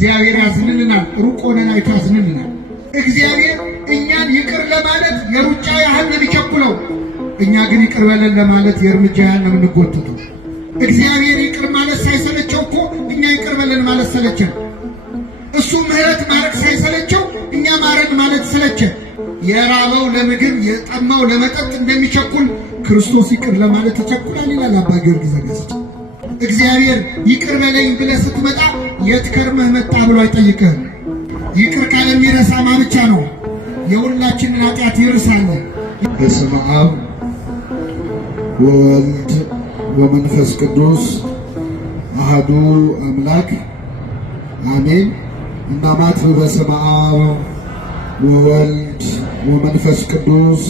እግዚአብሔር ያዝንልናል፣ ሩቅ ሆነን አይቶ ያዝንልናል። እግዚአብሔር እኛን ይቅር ለማለት የሩጫ ያህል ነው የሚቸኩለው፣ እኛ ግን ይቅር በለን ለማለት የእርምጃ ያህል ነው የምንጎትተው። እግዚአብሔር ይቅር ማለት ሳይሰለቸው እኮ እኛ ይቅር በለን ማለት ሰለቸን። እሱ ምሕረት ማድረግ ሳይሰለቸው እኛ ማረግ ማለት ሰለቸን። የራበው ለምግብ የጠማው ለመጠጥ እንደሚቸኩል ክርስቶስ ይቅር ለማለት ተቸኩላል ይላል አባ ጊዮርጊስ ዘጋስጫ። እግዚአብሔር ይቅር በለኝ ብለህ ስትመጣ የት ከርመህ መጣ ብሎ አይጠይቅህም። ይቅር ካለ የሚረሳ ማ ብቻ ነው። የሁላችንን ኃጢአት ይርሳል። በስመ አብ ወወልድ ወመንፈስ ቅዱስ አሐዱ አምላክ አሜን። እናማት በስመ አብ ወወልድ ወመንፈስ ቅዱስ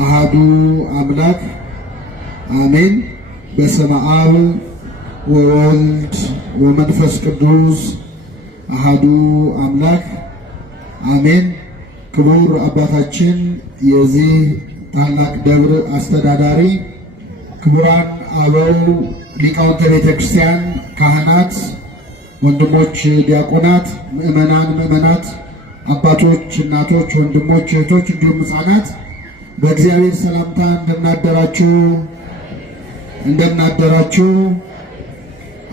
አሐዱ አምላክ አሜን። በስመ አብ ወወልድ ወመንፈስ ቅዱስ አሐዱ አምላክ አሜን። ክቡር አባታችን የዚህ ታላቅ ደብር አስተዳዳሪ፣ ክቡራን አበው ሊቃውንተ ቤተ ክርስቲያን፣ ካህናት፣ ወንድሞች ዲያቆናት፣ ምእመናት፣ አባቶች፣ እናቶች፣ ወንድሞች፣ እህቶች እንዲሁም ሕፃናት በእግዚአብሔር ሰላምታ እንደምናደራችሁ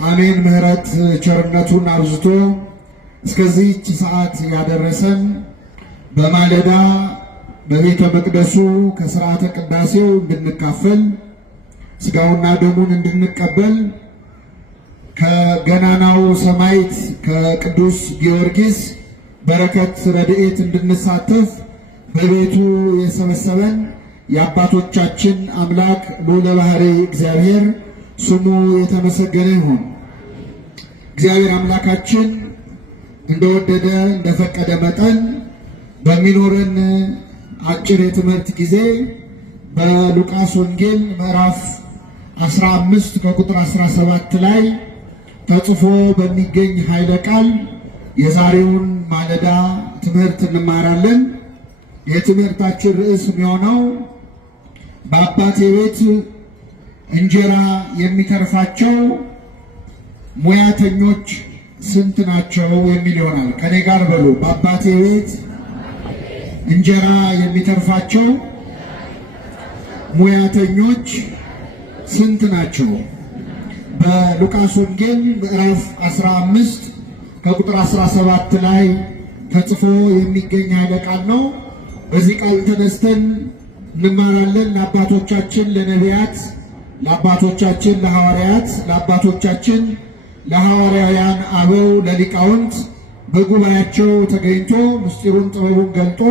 አሜን። ምሕረት ቸርነቱን አብዝቶ እስከዚህች ሰዓት ያደረሰን በማለዳ በቤተ መቅደሱ ከሥርዓተ ቅዳሴው እንድንካፈል ሥጋውና ደሙን እንድንቀበል ከገናናው ሰማዕት ከቅዱስ ጊዮርጊስ በረከት ረድኤት እንድንሳተፍ በቤቱ የሰበሰበን የአባቶቻችን አምላክ ልዑለ ባሕርይ እግዚአብሔር ስሙ የተመሰገነ ይሁን። እግዚአብሔር አምላካችን እንደወደደ እንደፈቀደ መጠን በሚኖረን አጭር የትምህርት ጊዜ በሉቃስ ወንጌል ምዕራፍ 15 ከቁጥር 17 ላይ ተጽፎ በሚገኝ ኃይለ ቃል የዛሬውን ማለዳ ትምህርት እንማራለን። የትምህርታችን ርዕስ የሚሆነው በአባቴ ቤት እንጀራ የሚተርፋቸው ሙያተኞች ስንት ናቸው የሚል ይሆናል። ከኔ ጋር በሉ። በአባቴ ቤት እንጀራ የሚተርፋቸው ሙያተኞች ስንት ናቸው? በሉቃስ ወንጌል ምዕራፍ 15 ከቁጥር 17 ላይ ተጽፎ የሚገኝ ኃይለ ቃል ነው። በዚህ ቃል ተነስተን እንማራለን። ለአባቶቻችን ለነቢያት፣ ለአባቶቻችን ለሐዋርያት፣ ለአባቶቻችን ለሐዋርያውያን አበው ለሊቃውንት በጉባኤያቸው ተገኝቶ ምስጢሩን ጥበቡን ገልጦ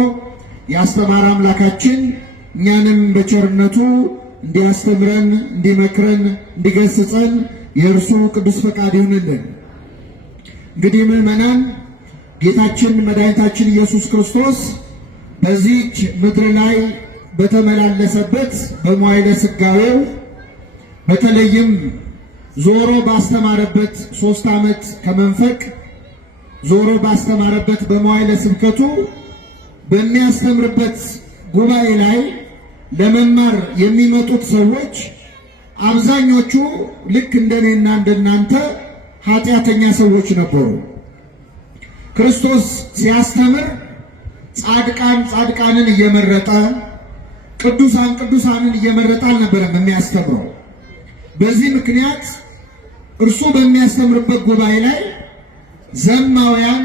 ያስተማረ አምላካችን እኛንም በቸርነቱ እንዲያስተምረን፣ እንዲመክረን፣ እንዲገስጸን የእርሱ ቅዱስ ፈቃድ ይሁንልን። እንግዲህ ምዕመናን ጌታችን መድኃኒታችን ኢየሱስ ክርስቶስ በዚህች ምድር ላይ በተመላለሰበት በመዋዕለ ሥጋዌው በተለይም ዞሮ ባስተማረበት 3 ዓመት ከመንፈቅ ዞሮ ባስተማረበት በመዋዕለ ስብከቱ በሚያስተምርበት ጉባኤ ላይ ለመማር የሚመጡት ሰዎች አብዛኞቹ ልክ እንደኔና እንደናንተ ኃጢአተኛ ሰዎች ነበሩ። ክርስቶስ ሲያስተምር ጻድቃንን እየመረጠ ቅዱሳንን እየመረጠ አልነበረም የሚያስተምረው። በዚህ ምክንያት እርሱ በሚያስተምርበት ጉባኤ ላይ ዘማውያን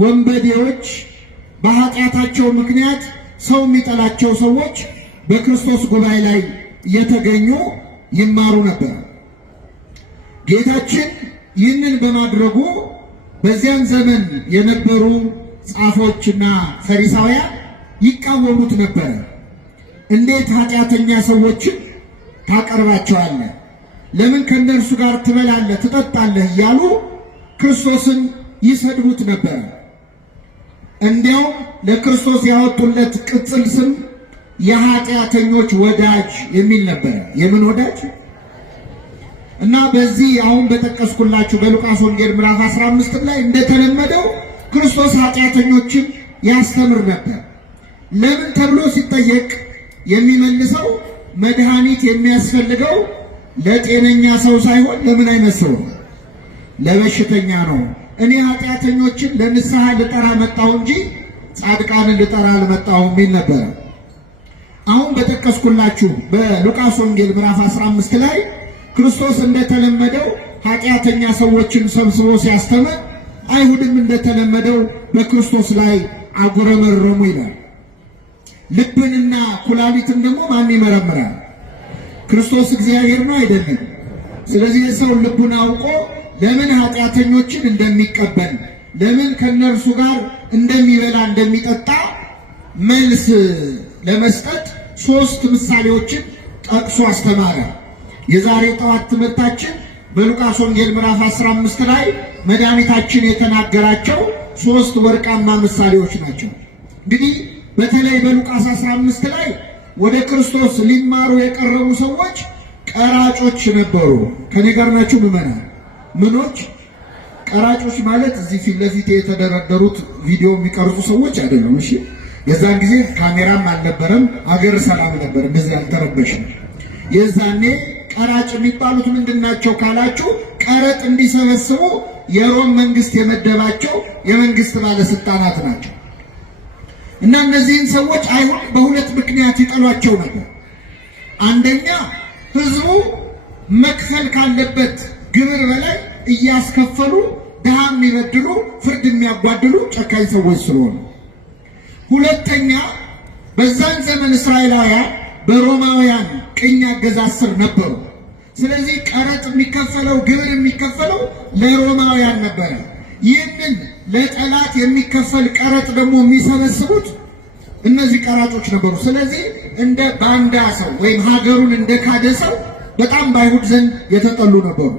ወንበዴዎች፣ በኃጢአታቸው ምክንያት ሰው የሚጠላቸው ሰዎች በክርስቶስ ጉባኤ ላይ እየተገኙ ይማሩ ነበር። ጌታችን ይህንን በማድረጉ በዚያን ዘመን የነበሩ ጻፎችና ፈሪሳውያን ይቃወሙት ነበር። እንዴት ኃጢአተኛ ሰዎችን ታቀርባቸዋለህ? ለምን ከእነርሱ ጋር ትበላለህ ትጠጣለህ? እያሉ ክርስቶስን ይሰድቡት ነበር። እንዲያውም ለክርስቶስ ያወጡለት ቅጽል ስም የኃጢአተኞች ወዳጅ የሚል ነበር። የምን ወዳጅ? እና በዚህ አሁን በጠቀስኩላችሁ በሉቃስ ወንጌል ምዕራፍ 15 ላይ እንደተለመደው ክርስቶስ ኃጢአተኞችን ያስተምር ነበር። ለምን ተብሎ ሲጠየቅ የሚመልሰው መድኃኒት የሚያስፈልገው ለጤነኛ ሰው ሳይሆን ለምን አይመስለው? ለበሽተኛ ነው። እኔ ኃጢአተኞችን ለንስሐ ልጠራ መጣሁ እንጂ ጻድቃንን ልጠራ አልመጣሁም የሚል ነበረ። አሁን በጠቀስኩላችሁ በሉቃስ ወንጌል ምዕራፍ 15 ላይ ክርስቶስ እንደተለመደው ኃጢአተኛ ሰዎችን ሰብስቦ ሲያስተምር፣ አይሁድም እንደተለመደው በክርስቶስ ላይ አጉረመረሙ ይላል። ልብንና ኩላሊትን ደግሞ ማን ይመረምራል? ክርስቶስ እግዚአብሔር ነው አይደለም? ስለዚህ የሰው ልቡን አውቆ ለምን ኃጢአተኞችን እንደሚቀበል ለምን ከነርሱ ጋር እንደሚበላ እንደሚጠጣ መልስ ለመስጠት 3 ምሳሌዎችን ጠቅሶ አስተማረ። የዛሬ ጠዋት ትምህርታችን በሉቃስ ወንጌል ምዕራፍ 15 ላይ መድኃኒታችን የተናገራቸው 3 ወርቃማ ምሳሌዎች ናቸው። እንግዲህ በተለይ በሉቃስ 15 ላይ ወደ ክርስቶስ ሊማሩ የቀረቡ ሰዎች ቀራጮች ነበሩ። ከኔ ጋር ናችሁ ምዕመናን? ምኖች? ቀራጮች ማለት እዚህ ፊት ለፊት የተደረደሩት ቪዲዮ የሚቀርጹ ሰዎች አይደሉም። እሺ፣ የዛን ጊዜ ካሜራም አልነበረም፣ አገር ሰላም ነበር፣ እንደዚህ አልተረበሽም። የዛኔ ቀራጭ የሚባሉት ምንድናቸው ካላችሁ፣ ቀረጥ እንዲሰበስቡ የሮም መንግስት የመደባቸው የመንግስት ባለስልጣናት ናቸው። እና እነዚህን ሰዎች አይሁድ በሁለት ምክንያት ይጠሏቸው ነበር። አንደኛ ህዝቡ መክፈል ካለበት ግብር በላይ እያስከፈሉ ድሃ የሚበድሉ ፍርድ የሚያጓድሉ ጨካኝ ሰዎች ስለሆኑ። ሁለተኛ በዛን ዘመን እስራኤላውያን በሮማውያን ቅኝ አገዛዝ ስር ነበሩ። ስለዚህ ቀረጥ የሚከፈለው ግብር የሚከፈለው ለሮማውያን ነበረ። ይህንን ለጠላት የሚከፈል ቀረጥ ደግሞ የሚሰበስቡት እነዚህ ቀራጮች ነበሩ። ስለዚህ እንደ ባንዳ ሰው ወይም ሀገሩን እንደ ካደ ሰው በጣም በአይሁድ ዘንድ የተጠሉ ነበሩ።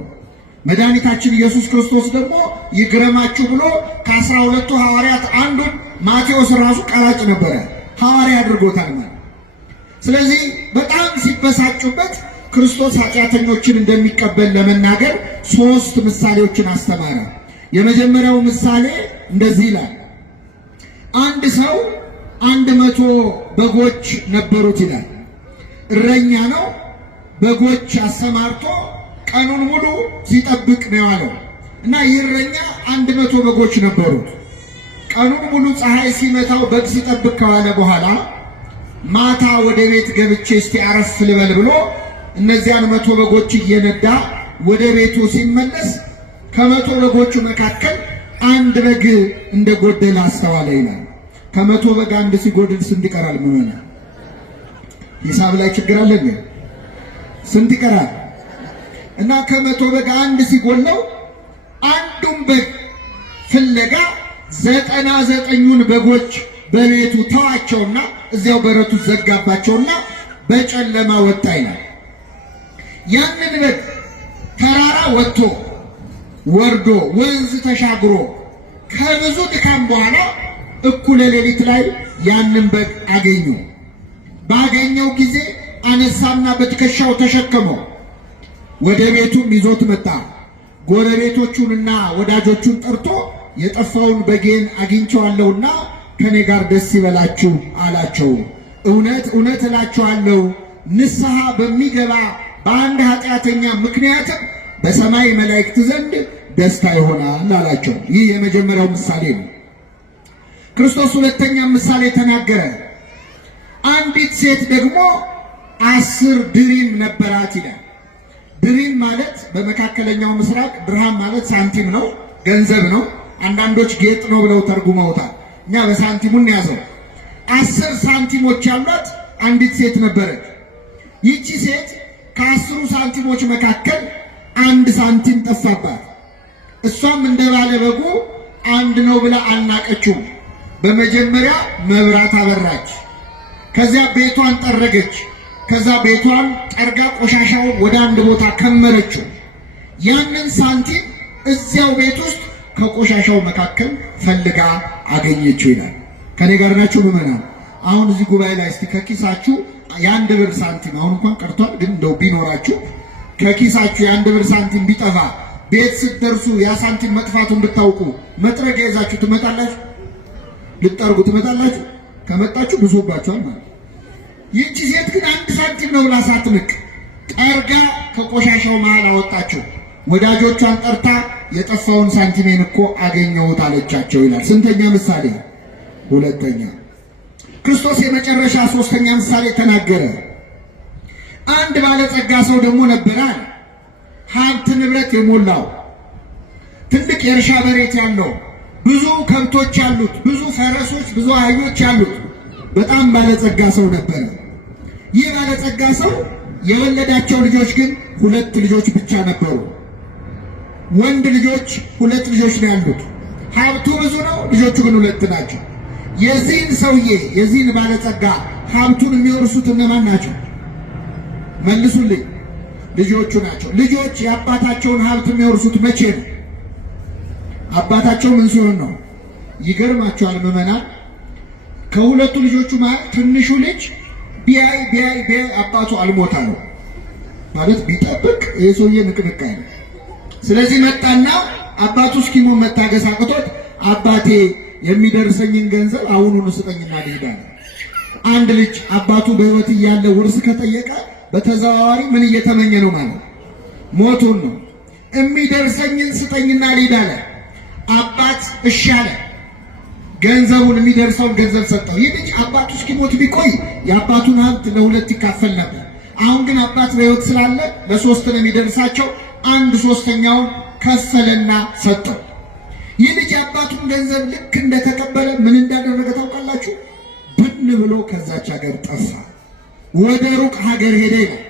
መድኃኒታችን ኢየሱስ ክርስቶስ ደግሞ ይግረማችሁ ብሎ ከ12ቱ ሐዋርያት አንዱን ማቴዎስ ራሱ ቀራጭ ነበረ፣ ሐዋርያ አድርጎታል ማለት። ስለዚህ በጣም ሲበሳጩበት ክርስቶስ ኃጢአተኞችን እንደሚቀበል ለመናገር 3 ምሳሌዎችን አስተማረ። የመጀመሪያው ምሳሌ እንደዚህ ይላል። አንድ ሰው 100 በጎች ነበሩት ይላል። እረኛ ነው። በጎች አሰማርቶ ቀኑን ሙሉ ሲጠብቅ ነው ያለው እና ይህ እረኛ 100 በጎች ነበሩት። ቀኑን ሙሉ ፀሐይ ሲመታው በግ ሲጠብቅ ከዋለ በኋላ ማታ ወደ ቤት ገብቼ እስቲ አረፍ ልበል ብሎ እነዚያን 100 በጎች እየነዳ ወደ ቤቱ ሲመለስ ከ100 በጎቹ መካከል አንድ በግ እንደጎደለ አስተዋለ ይላል። ከ100 በግ አንድ ሲጎድል ስንት ይቀራል? ምን ሆነ? ሂሳብ ላይ ችግር አለ ግን ስንት ይቀራል? እና ከ100 በግ አንድ ሲጎለው አንዱን በግ ፍለጋ 99ኙን በጎች በቤቱ ተዋቸውና እዚያው በረቱ ዘጋባቸውና በጨለማ ወጣ ይላል። ያንን በግ ተራራ ወጥቶ ወርዶ ወንዝ ተሻግሮ ከብዙ ድካም በኋላ እኩለ ሌሊት ላይ ያንን በግ አገኘው። ባገኘው ጊዜ አነሳና በትከሻው ተሸከመው፣ ወደ ቤቱም ይዞት መጣ። ጎረቤቶቹንና ወዳጆቹን ጠርቶ የጠፋውን በጌን አግኝቼዋለሁና ከኔ ጋር ደስ ይበላችሁ አላቸው። እውነት እውነት እላችኋለሁ ንስሐ በሚገባ በአንድ ኃጢአተኛ ምክንያትም በሰማይ መላእክት ዘንድ ደስታ ይሆናል አላቸው። ይህ የመጀመሪያው ምሳሌ ነው። ክርስቶስ ሁለተኛ ምሳሌ ተናገረ። አንዲት ሴት ደግሞ 10 ድሪም ነበራት ይላል። ድሪም ማለት በመካከለኛው ምስራቅ ድርሃም ማለት ሳንቲም ነው፣ ገንዘብ ነው። አንዳንዶች ጌጥ ነው ብለው ተርጉመውታል። እኛ በሳንቲሙን ያዘው። 10 ሳንቲሞች ያሏት አንዲት ሴት ነበረች። ይቺ ሴት ከ10 ሳንቲሞች መካከል 1 ሳንቲም ጠፋባት። እሷም እንደ ባለ በጉ አንድ ነው ብላ አልናቀችውም። በመጀመሪያ መብራት አበራች። ከዚያ ቤቷን ጠረገች። ከዛ ቤቷን ጠርጋ ቆሻሻውን ወደ አንድ ቦታ ከመረችው። ያንን ሳንቲም እዚያው ቤት ውስጥ ከቆሻሻው መካከል ፈልጋ አገኘችው ይላል። ከኔ ጋር ናችሁ ምዕመናን? አሁን እዚህ ጉባኤ ላይ እስቲ ከኪሳችሁ የ1 ብር ሳንቲም አሁን እንኳን ቀርቷል፣ ግን እንደው ቢኖራችሁ ከኪሳችሁ የ1 ብር ሳንቲም ቢጠፋ ቤት ስትደርሱ ያ ሳንቲም መጥፋቱን ብታውቁ መጥረጊያ ይዛችሁ ትመጣላችሁ? ልትጠርጉ ትመጣላችሁ? ከመጣችሁ ብዙባችኋል ማለት። ይህቺ ሴት ግን 1 ሳንቲም ነው ብላ ሳትንቅ ጠርጋ ከቆሻሻው መሃል አወጣችው። ወዳጆቿን ጠርታ የጠፋውን ሳንቲሜን እኮ አገኘሁት አለቻቸው ይላል። ስንተኛ ምሳሌ? ሁለተኛ። ክርስቶስ የመጨረሻ ሶስተኛ ምሳሌ ተናገረ። አንድ ባለጸጋ ሰው ደግሞ ነበረ፣ ሀብት ንብረት የሞላው ትልቅ የእርሻ መሬት ያለው፣ ብዙ ከብቶች ያሉት፣ ብዙ ፈረሶች፣ ብዙ አህዮች ያሉት በጣም ባለጸጋ ሰው ነበረ። ይህ ባለጸጋ ሰው የወለዳቸው ልጆች ግን 2 ልጆች ብቻ ነበሩ። ወንድ ልጆች 2 ልጆች ነው ያሉት። ሀብቱ ብዙ ነው፣ ልጆቹ ግን 2 ናቸው። የዚህን ሰውዬ የዚህን ባለጸጋ ሀብቱን የሚወርሱት እነማን ናቸው? መልሱልኝ። ልጆቹ ናቸው። ልጆች የአባታቸውን ሀብት የሚወርሱት መቼ ነው? አባታቸው ምን ሲሆን ነው? ይገርማቸዋል ምዕመናን። ከሁለቱ ልጆቹ ማለት ትንሹ ልጅ ቢያይ አባቱ አልሞታ ነው ማለት ቢጠብቅ ይህ ሰውዬ ንቅንቅ አይነ። ስለዚህ መጣና አባቱ እስኪሞት መታገስ አቅቶት አባቴ የሚደርሰኝን ገንዘብ አሁኑን ስጠኝና ልሂድ አለ። አንድ ልጅ አባቱ በሕይወት እያለ ውርስ ከጠየቀ በተዘዋዋሪ ምን እየተመኘ ነው ማለት? ሞቱን ነው። የሚደርሰኝን ስጠኝና ልሂድ አለ። አባት እሺ አለ። ገንዘቡን የሚደርሰውን ገንዘብ ሰጠው። ይህ ልጅ አባቱ እስኪሞት ቢቆይ የአባቱን ሀብት ለ2 ይካፈል ነበር። አሁን ግን አባት በሕይወት ስላለ ለ3 ነው የሚደርሳቸው። 1/3ኛውን ከፈለና ሰጠው። ይህ ልጅ የአባቱን ገንዘብ ልክ እንደተቀበለ ምን እንዳደረገ ታውቃላችሁ? ብን ብሎ ከዛች ሀገር ጠፋ፣ ወደ ሩቅ ሀገር ሄደ ይላል።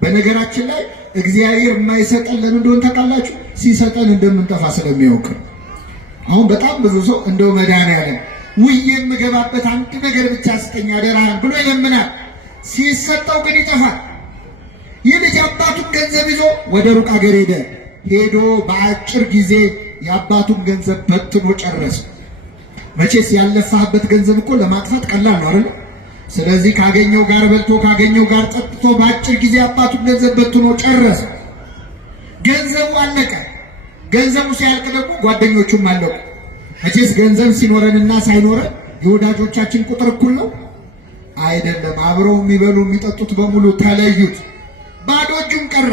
በነገራችን ላይ እግዚአብሔር የማይሰጠን ለምን እንደሆነ ታውቃላችሁ? ሲሰጠን እንደምንጠፋ ስለሚያውቅ። አሁን በጣም ብዙ ሰው እንደው መድኃኒዓለም ውዬ የምገባበት አንድ ነገር ብቻ ስጠኝ አደራህን ብሎ ይለምናል። ሲሰጠው ግን ይጠፋል። ይህ ልጅ አባቱን ገንዘብ ይዞ ወደ ሩቅ ሀገር ሄደ። ሄዶ በአጭር ጊዜ የአባቱን ገንዘብ በትኖ ጨረሰ። መቼስ ያለፋህበት ገንዘብ እኮ ለማጥፋት ቀላል ነው አይደል? ስለዚህ ካገኘው ጋር በልቶ ካገኘው ጋር ጠጥቶ በአጭር ጊዜ አባቱን ገንዘብ በትኖ ጨረሰ። ገንዘቡ አለቀ። ገንዘቡ ሲያልቅ ደግሞ ጓደኞቹም አለቁ። መቼስ ገንዘብ ሲኖረንና ሳይኖረን የወዳጆቻችን ቁጥር እኩል ነው አይደለም። አብረው የሚበሉ የሚጠጡት በሙሉ ተለዩት፣ ባዶ እጁን ቀረ።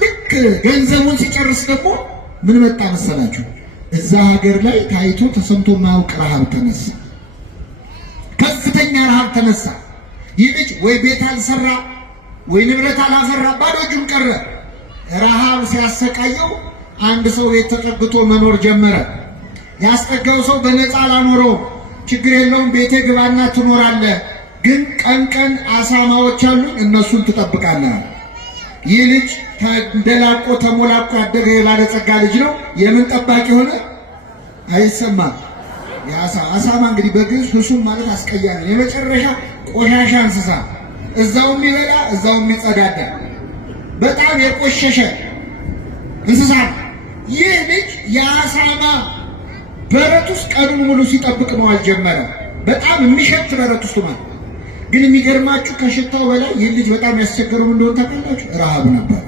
ልክ ገንዘቡን ሲጨርስ ደግሞ ምን መጣ መሰላችሁ? እዛ ሀገር ላይ ታይቶ ተሰምቶ ማያውቅ ረሃብ ተነሳ። ከፍተኛ ረሃብ ተነሳ። ይህ ልጅ ወይ ቤት አልሰራ ወይ ንብረት አላፈራ፣ ባዶ እጁን ቀረ። ረሃብ ሲያሰቃየው አንድ ሰው ቤት ተጠግቶ መኖር ጀመረ። ያስጠጋው ሰው በነፃ አላኖረውም። ችግር የለውም ቤቴ ግባና ትኖራለህ፣ ግን ቀን ቀን አሳማዎች አሉ እነሱን ትጠብቃለህ። ይህ ልጅ ተንደላቆ ተሞላቆ ያደገ የባለጸጋ ልጅ ነው። የምን ጠባቂ ሆነ? አይሰማም። አሳማ እንግዲህ በግዕዝ ህሱም ማለት አስቀያሚ የመጨረሻ ቆሻሻ እንስሳ፣ እዛው የሚበላ እዛው የሚጸዳዳ በጣም የቆሸሸ እንስሳ። ይህ ልጅ የአሳማ በረት ውስጥ ቀኑን ሙሉ ሲጠብቅ ነው አልጀመረም። በጣም የሚሸት በረት ውስጥ ማለት ግን የሚገርማችሁ ከሽታው በላይ ይህ ልጅ በጣም ያስቸገረው እንደሆነ ታውቃላችሁ? ረሃብ ነበር።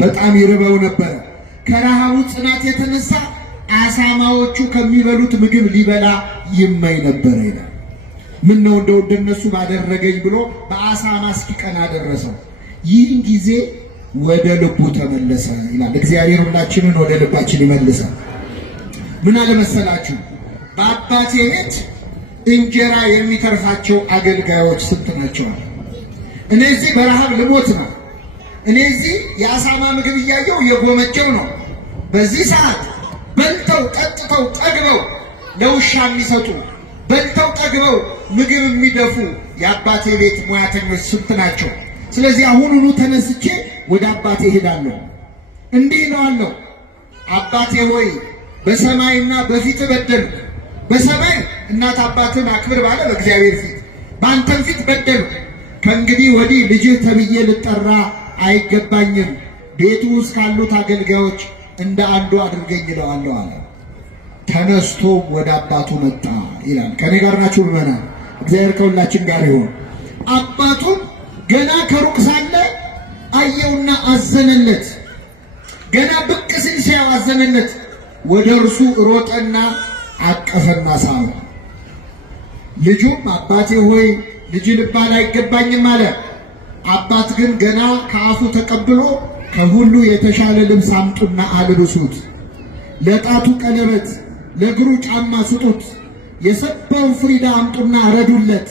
በጣም ይርበው ነበር። ከረሃቡ ጽናት የተነሳ አሳማዎቹ ከሚበሉት ምግብ ሊበላ ይመኝ ነበር ይላል። ምን ነው እንደው እንደነሱ ባደረገኝ ብሎ በአሳማ እስኪቀና ደረሰው። ይህን ጊዜ ወደ ልቡ ተመለሰ ይላል። እግዚአብሔር ሁላችንን ወደ ልባችን ይመልሳል። ምን አለ መሰላችሁ? በአባቴ ቤት እንጀራ የሚተርፋቸው አገልጋዮች ስንት ናቸው? እነዚህ በረሃብ ልሞት ነው። እነዚህ የአሳማ ምግብ እያየው የጎመጀው ነው። በዚህ ሰዓት በልተው ጠጥተው ጠግበው ለውሻ የሚሰጡ በልተው ጠግበው ምግብ የሚደፉ የአባቴ ቤት ሙያተኞች ስንት ናቸው? ስለዚህ አሁኑኑ ተነስቼ ወደ አባቴ እሄዳለሁ፣ እንዲህ እለዋለሁ፣ አባቴ ሆይ በሰማይና በፊት በደልኩ። በሰማይ እናት አባትን አክብር ባለ በእግዚአብሔር ፊት በአንተም ፊት በደልኩ። ከእንግዲህ ወዲህ ልጅህ ተብዬ ልጠራ አይገባኝም። ቤቱ ውስጥ ካሉት አገልጋዮች እንደ አንዱ አድርገኝ እለዋለሁ አለ። ተነስቶ ወደ አባቱ መጣ ይላል። ከኔ ጋር ናችሁ ምዕመናን? እግዚአብሔር ከሁላችን ጋር ይሁን። አባቱን ገና ከሩቅ ሳለ አየውና አዘነለት። ገና ብቅ ሲል ሲያው አዘነለት። ወደ እርሱ ሮጠና አቀፈና ሳመው። ልጁም አባቴ ሆይ ልጅ ልባል አይገባኝም አለ። አባት ግን ገና ከአፉ ተቀብሎ ከሁሉ የተሻለ ልብስ አምጡና አልብሱት፣ ለጣቱ ቀለበት ለእግሩ ጫማ ስጡት፣ የሰባውን ፍሪዳ አምጡና ረዱለት፣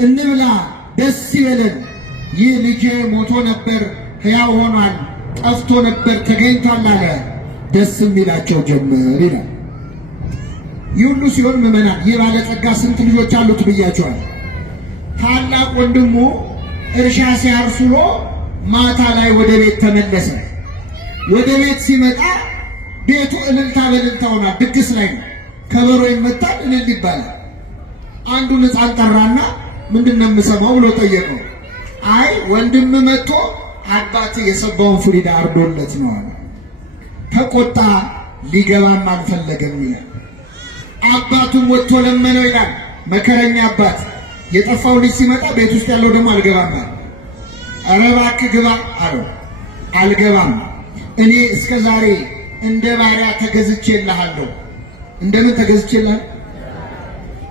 እንብላ ደስ ይበለን፣ ይህ ልጄ ሞቶ ነበር ሕያው ሆኗል፣ ጠፍቶ ነበር ተገኝቷል አለ። ደስ የሚላቸው ጀመር ይላል። ይህ ሁሉ ሲሆን ምዕመናን፣ ይህ ባለጸጋ ስንት ልጆች አሉት ብያቸዋል። ታላቅ ወንድሙ እርሻ ሲያርስ ውሎ ማታ ላይ ወደ ቤት ተመለሰ። ወደ ቤት ሲመጣ ቤቱ እልልታ በእልልታ ሆኗል። ድግስ ላይ ነው። ከበሮ ይመታል፣ እልል ይባላል። አንዱን ሕፃን ጠራና ምንድን ነው የምሰማው ብሎ ጠየቀው። አይ ወንድም መጥቶ አባት የሰባውን ፍሪዳ አርዶለት ነው አለ። ተቆጣ፣ ሊገባም አልፈለገም ይላል። አባቱም ወጥቶ ለመነው ይላል። መከረኛ አባት። የጠፋው ልጅ ሲመጣ ቤት ውስጥ ያለው ደግሞ አልገባም አለ። ኧረ እባክህ ግባ አለው። አልገባም፣ እኔ እስከ ዛሬ እንደ ባሪያ ተገዝቼልሃለሁ። እንደምን ተገዝቼልሃል?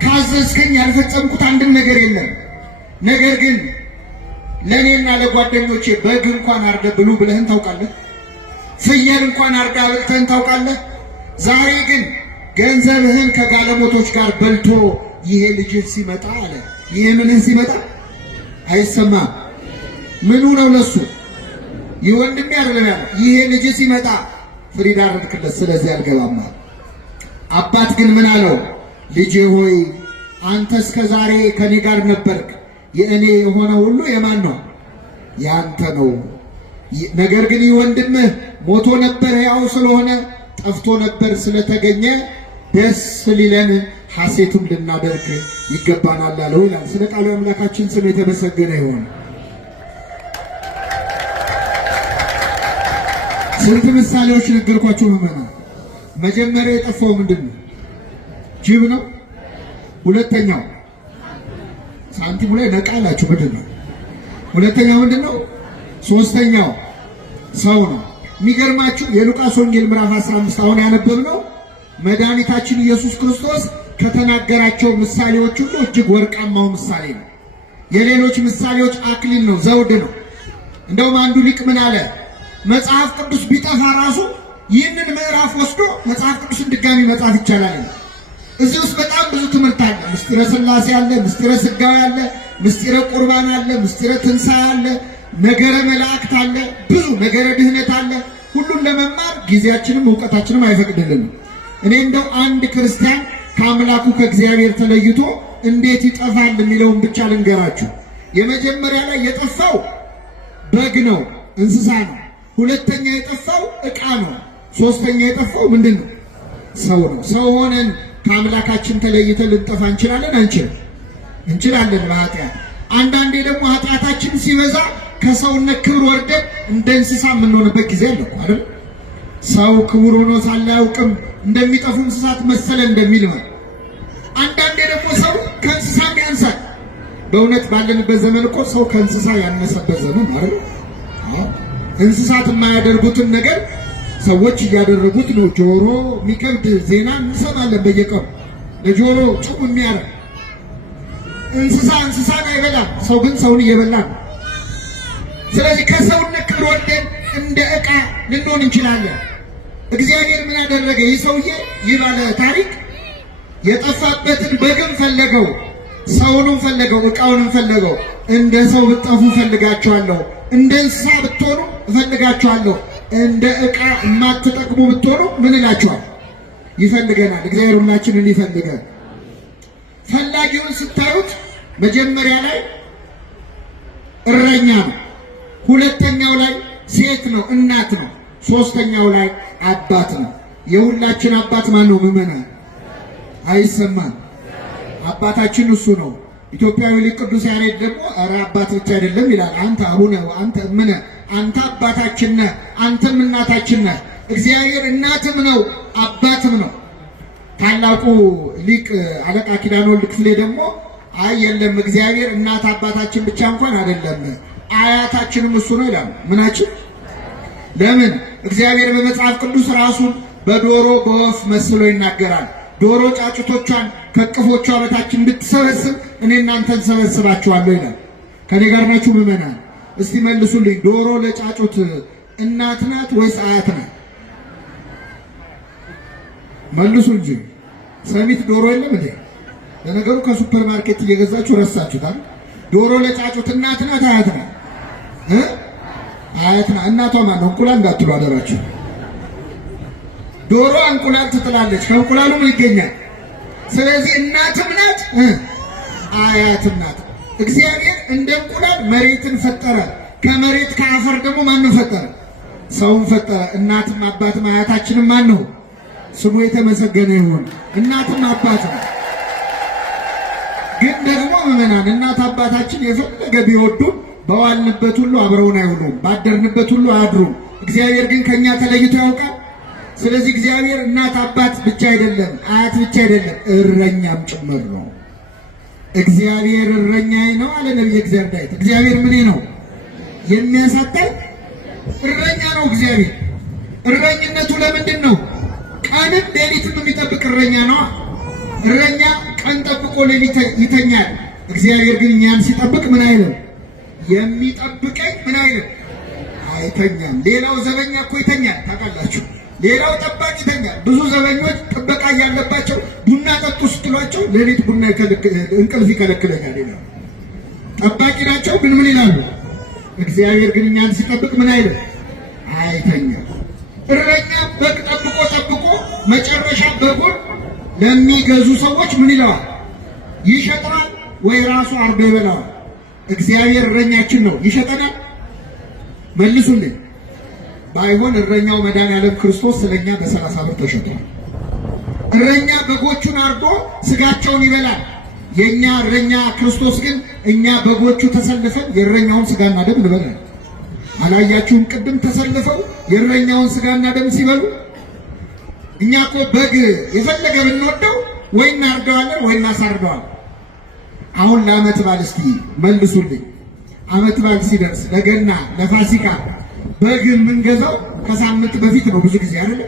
ካዘዝከኝ ያልፈጸምኩት አንድም ነገር የለም። ነገር ግን ለእኔና ለጓደኞቼ በግ እንኳን አርደ ብሉ ብለህን ታውቃለህ? ፍየል እንኳን አርዳ ብልተህን ታውቃለህ? ዛሬ ግን ገንዘብህን ከጋለሞቶች ጋር በልቶ ይሄ ልጅህ ሲመጣ አለ። ይሄ ምንን ሲመጣ አይሰማም? ምኑ ነው ለሱ? ይህ ወንድሜ አይደለም ያለ። ይሄ ልጅ ሲመጣ ፍሪዳ አረድክለት፣ ስለዚህ አልገባም። አባት ግን ምን አለው? ልጄ ሆይ አንተ እስከ ዛሬ ከኔ ጋር ነበርክ። የእኔ የሆነ ሁሉ የማን ነው? ያንተ ነው። ነገር ግን ይህ ወንድምህ ሞቶ ነበር ሕያው ስለሆነ፣ ጠፍቶ ነበር ስለተገኘ ደስ ሊለን ሐሴቱን ልናደርግ ይገባናል አለው ይላል። ስለ ቃሉ አምላካችን ስም የተመሰገነ ይሁን። ስንት ምሳሌዎች ነገርኳቸው ምዕመናን። መጀመሪያ የጠፋው ምንድን ነው? ጅብ ነው። ሁለተኛው ሳንቲሙ ላይ ነቃላችሁ ምንድን ነው? ሁለተኛው ምንድን ነው? ሶስተኛው ሰው ነው። የሚገርማችሁ የሉቃስ ወንጌል ምዕራፍ 15 አሁን ያነበብነው መድኃኒታችን ኢየሱስ ክርስቶስ ከተናገራቸው ምሳሌዎች ሁሉ እጅግ ወርቃማው ምሳሌ ነው። የሌሎች ምሳሌዎች አክሊል ነው፣ ዘውድ ነው። እንደውም አንዱ ሊቅ ምን አለ? መጽሐፍ ቅዱስ ቢጠፋ ራሱ ይህንን ምዕራፍ ወስዶ መጽሐፍ ቅዱስን ድጋሚ መጻፍ ይቻላል። እዚህ ውስጥ በጣም ብዙ ትምህርት አለ። ምስጢረ ሥላሴ አለ፣ ምስጢረ ሥጋዌ አለ፣ ምስጢረ ቁርባን አለ፣ ምስጢረ ትንሣኤ አለ፣ ነገረ መላእክት አለ፣ ብዙ ነገረ ድህነት አለ። ሁሉን ለመማር ጊዜያችንም እውቀታችንም አይፈቅድልንም። እኔ እንደው አንድ ክርስቲያን ከአምላኩ ከእግዚአብሔር ተለይቶ እንዴት ይጠፋል የሚለውን ብቻ ልንገራችሁ። የመጀመሪያ ላይ የጠፋው በግ ነው፣ እንስሳ ነው። ሁለተኛ የጠፋው ዕቃ ነው። ሶስተኛ የጠፋው ምንድን ነው? ሰው ነው። ሰው ሆነን ከአምላካችን ተለይተን ልንጠፋ እንችላለን? አንችልም? እንችላለን በኃጢአት። አንዳንዴ ደግሞ ኃጢአታችን ሲበዛ ከሰውነት ክብር ወርደን እንደ እንስሳ የምንሆንበት ጊዜ አለ አይደል? ሰው ክቡር ሆኖ ሳለ አያውቅም እንደሚጠፉ እንስሳት መሰለ እንደሚል ማለት። አንዳንዴ ደግሞ ሰው ከእንስሳም ያንሳል። በእውነት ባለንበት ዘመን እኮ ሰው ከእንስሳ ያነሰበት ዘመን አይደል? እንስሳት የማያደርጉትን ነገር ሰዎች እያደረጉት ነው። ጆሮ የሚከብድ ዜና እንሰማለን በየቀኑ። ለጆሮ ጭው የሚያደርግ እንስሳ እንስሳን አይበላም፣ ሰው ግን ሰውን እየበላ ነው። ስለዚህ ከሰውነት ክብር ወርደን እንደ ዕቃ ልንሆን እንችላለን። እግዚአብሔር ምን አደረገ? ይህ ሰውዬ ይህ ባለ ታሪክ የጠፋበትን በግም ፈለገው፣ ሰውንም ፈለገው፣ ዕቃውንም ፈለገው። እንደ ሰው ብትጠፉ እፈልጋችኋለሁ፣ እንደ እንስሳ ብትሆኑ እፈልጋችኋለሁ፣ እንደ ዕቃ የማትጠቅሙ ብትሆኑ ምን እላችኋል? ይፈልገናል። እግዚአብሔር ሁላችንን ይፈልገን። ፈላጊውን ስታዩት መጀመሪያ ላይ እረኛ ነው። ሁለተኛው ላይ ሴት ነው፣ እናት ነው። ሶስተኛው ላይ አባት ነው። የሁላችን አባት ማን ነው? ምዕመናን አይሰማም? አባታችን እሱ ነው። ኢትዮጵያዊ ሊቅ ቅዱስ ያሬድ ደግሞ ኧረ አባት ብቻ አይደለም ይላል። አንተ አቡነ አንተ እምነ፣ አንተ አባታችን ነህ፣ አንተም እናታችን ነህ። እግዚአብሔር እናትም ነው አባትም ነው። ታላቁ ሊቅ አለቃ ኪዳነ ወልድ ክፍሌ ደግሞ አይ የለም እግዚአብሔር እናት አባታችን ብቻ እንኳን አይደለም አያታችንም እሱ ነው ይላል። ምናችን? ለምን? እግዚአብሔር በመጽሐፍ ቅዱስ ራሱን በዶሮ በወፍ መስሎ ይናገራል። ዶሮ ጫጩቶቿን ከቅፎቿ በታች እንድትሰበስብ እኔ እናንተን ሰበስባችኋለሁ ይላል። ከኔ ጋር ናችሁ ምዕመናን? እስቲ መልሱልኝ። ዶሮ ለጫጩት እናት ናት ወይስ አያት ናት? መልሱ እንጂ። ሰሚት ዶሮ የለም እንዴ? ለነገሩ ከሱፐር ማርኬት እየገዛችሁ ረሳችሁታል። ዶሮ ለጫጩት እናት ናት አያት ናት? አያት ናት። እናቷ ማን ነው? እንቁላል እንዳትሉ አደራችሁ። ዶሮ እንቁላል ትጥላለች፣ ከእንቁላሉ ምን ይገኛል? ስለዚህ እናትም ናት አያትም ናት። እግዚአብሔር እንደ እንቁላል መሬትን ፈጠረ። ከመሬት ከአፈር ደግሞ ማንን ፈጠረ? ሰውን ፈጠረ። እናትም አባትም አያታችንም ማን ነው? ስሙ የተመሰገነ ይሁን። እናትም አባት ነው። ግን ደግሞ ምዕመናን እናት አባታችን የፈለገ ቢወዱን በዋልንበት ሁሉ አብረውን አይውሉም፣ ባደርንበት ሁሉ አያድሩም። እግዚአብሔር ግን ከኛ ተለይቶ ያውቃል። ስለዚህ እግዚአብሔር እናት አባት ብቻ አይደለም፣ አያት ብቻ አይደለም፣ እረኛም ጭምር ነው። እግዚአብሔር እረኛዬ ነው አለ ነብዩ እግዚአብሔር ዳዊት። እግዚአብሔር ምን ነው? የሚያሳጣኝ እረኛ ነው። እግዚአብሔር እረኝነቱ ለምንድን ነው? ቀንም ሌሊትም የሚጠብቅ እረኛ ነው። እረኛ ቀን ጠብቆ ሌሊት ይተኛል። እግዚአብሔር ግን እኛን ሲጠብቅ ምን አይልም? የሚጠብቀኝ ምን አይልም? አይተኛም። ሌላው ዘበኛ እኮ ይተኛል ታውቃላችሁ። ሌላው ጠባቂ ይተኛል። ብዙ ዘበኞች ጥበቃ ያለባቸው ቡና ጠጡ ስትሏቸው ሌሊት ቡና እንቅልፍ ይከለክለኛል ይላሉ። ጠባቂ ናቸው ግን ምን ይላሉ? እግዚአብሔር ግን እኛን ሲጠብቅ ምን አይልም? አይተኛም። እረኛ በግ ጠብቆ መጨረሻ በጉን ለሚገዙ ሰዎች ምን ይለዋል? ይሸጠዋል ወይ ራሱ አርዶ ይበላዋል? እግዚአብሔር እረኛችን ነው። ይሸጠናል? መልሱልኝ። ባይሆን እረኛው መድኃኒዓለም ክርስቶስ ስለኛ በ30 ብር ተሸጧል። እረኛ በጎቹን አርዶ ስጋቸውን ይበላል። የኛ እረኛ ክርስቶስ ግን እኛ በጎቹ ተሰልፈን የእረኛውን ስጋና ደም እንበላለን። አላያችሁም? ቅድም ተሰልፈው የእረኛውን ስጋና ደም ሲበሉ። እኛ እኮ በግ የፈለገ ብንወደው ወይ እናርደዋለን ወይ እናሳርደዋለን። አሁን ለዓመት በዓል እስኪ መልሱልኝ። ዓመት በዓል ሲደርስ ለገና ለፋሲካ በግ የምንገዛው ከሳምንት በፊት ነው። ብዙ ጊዜ አይደለ?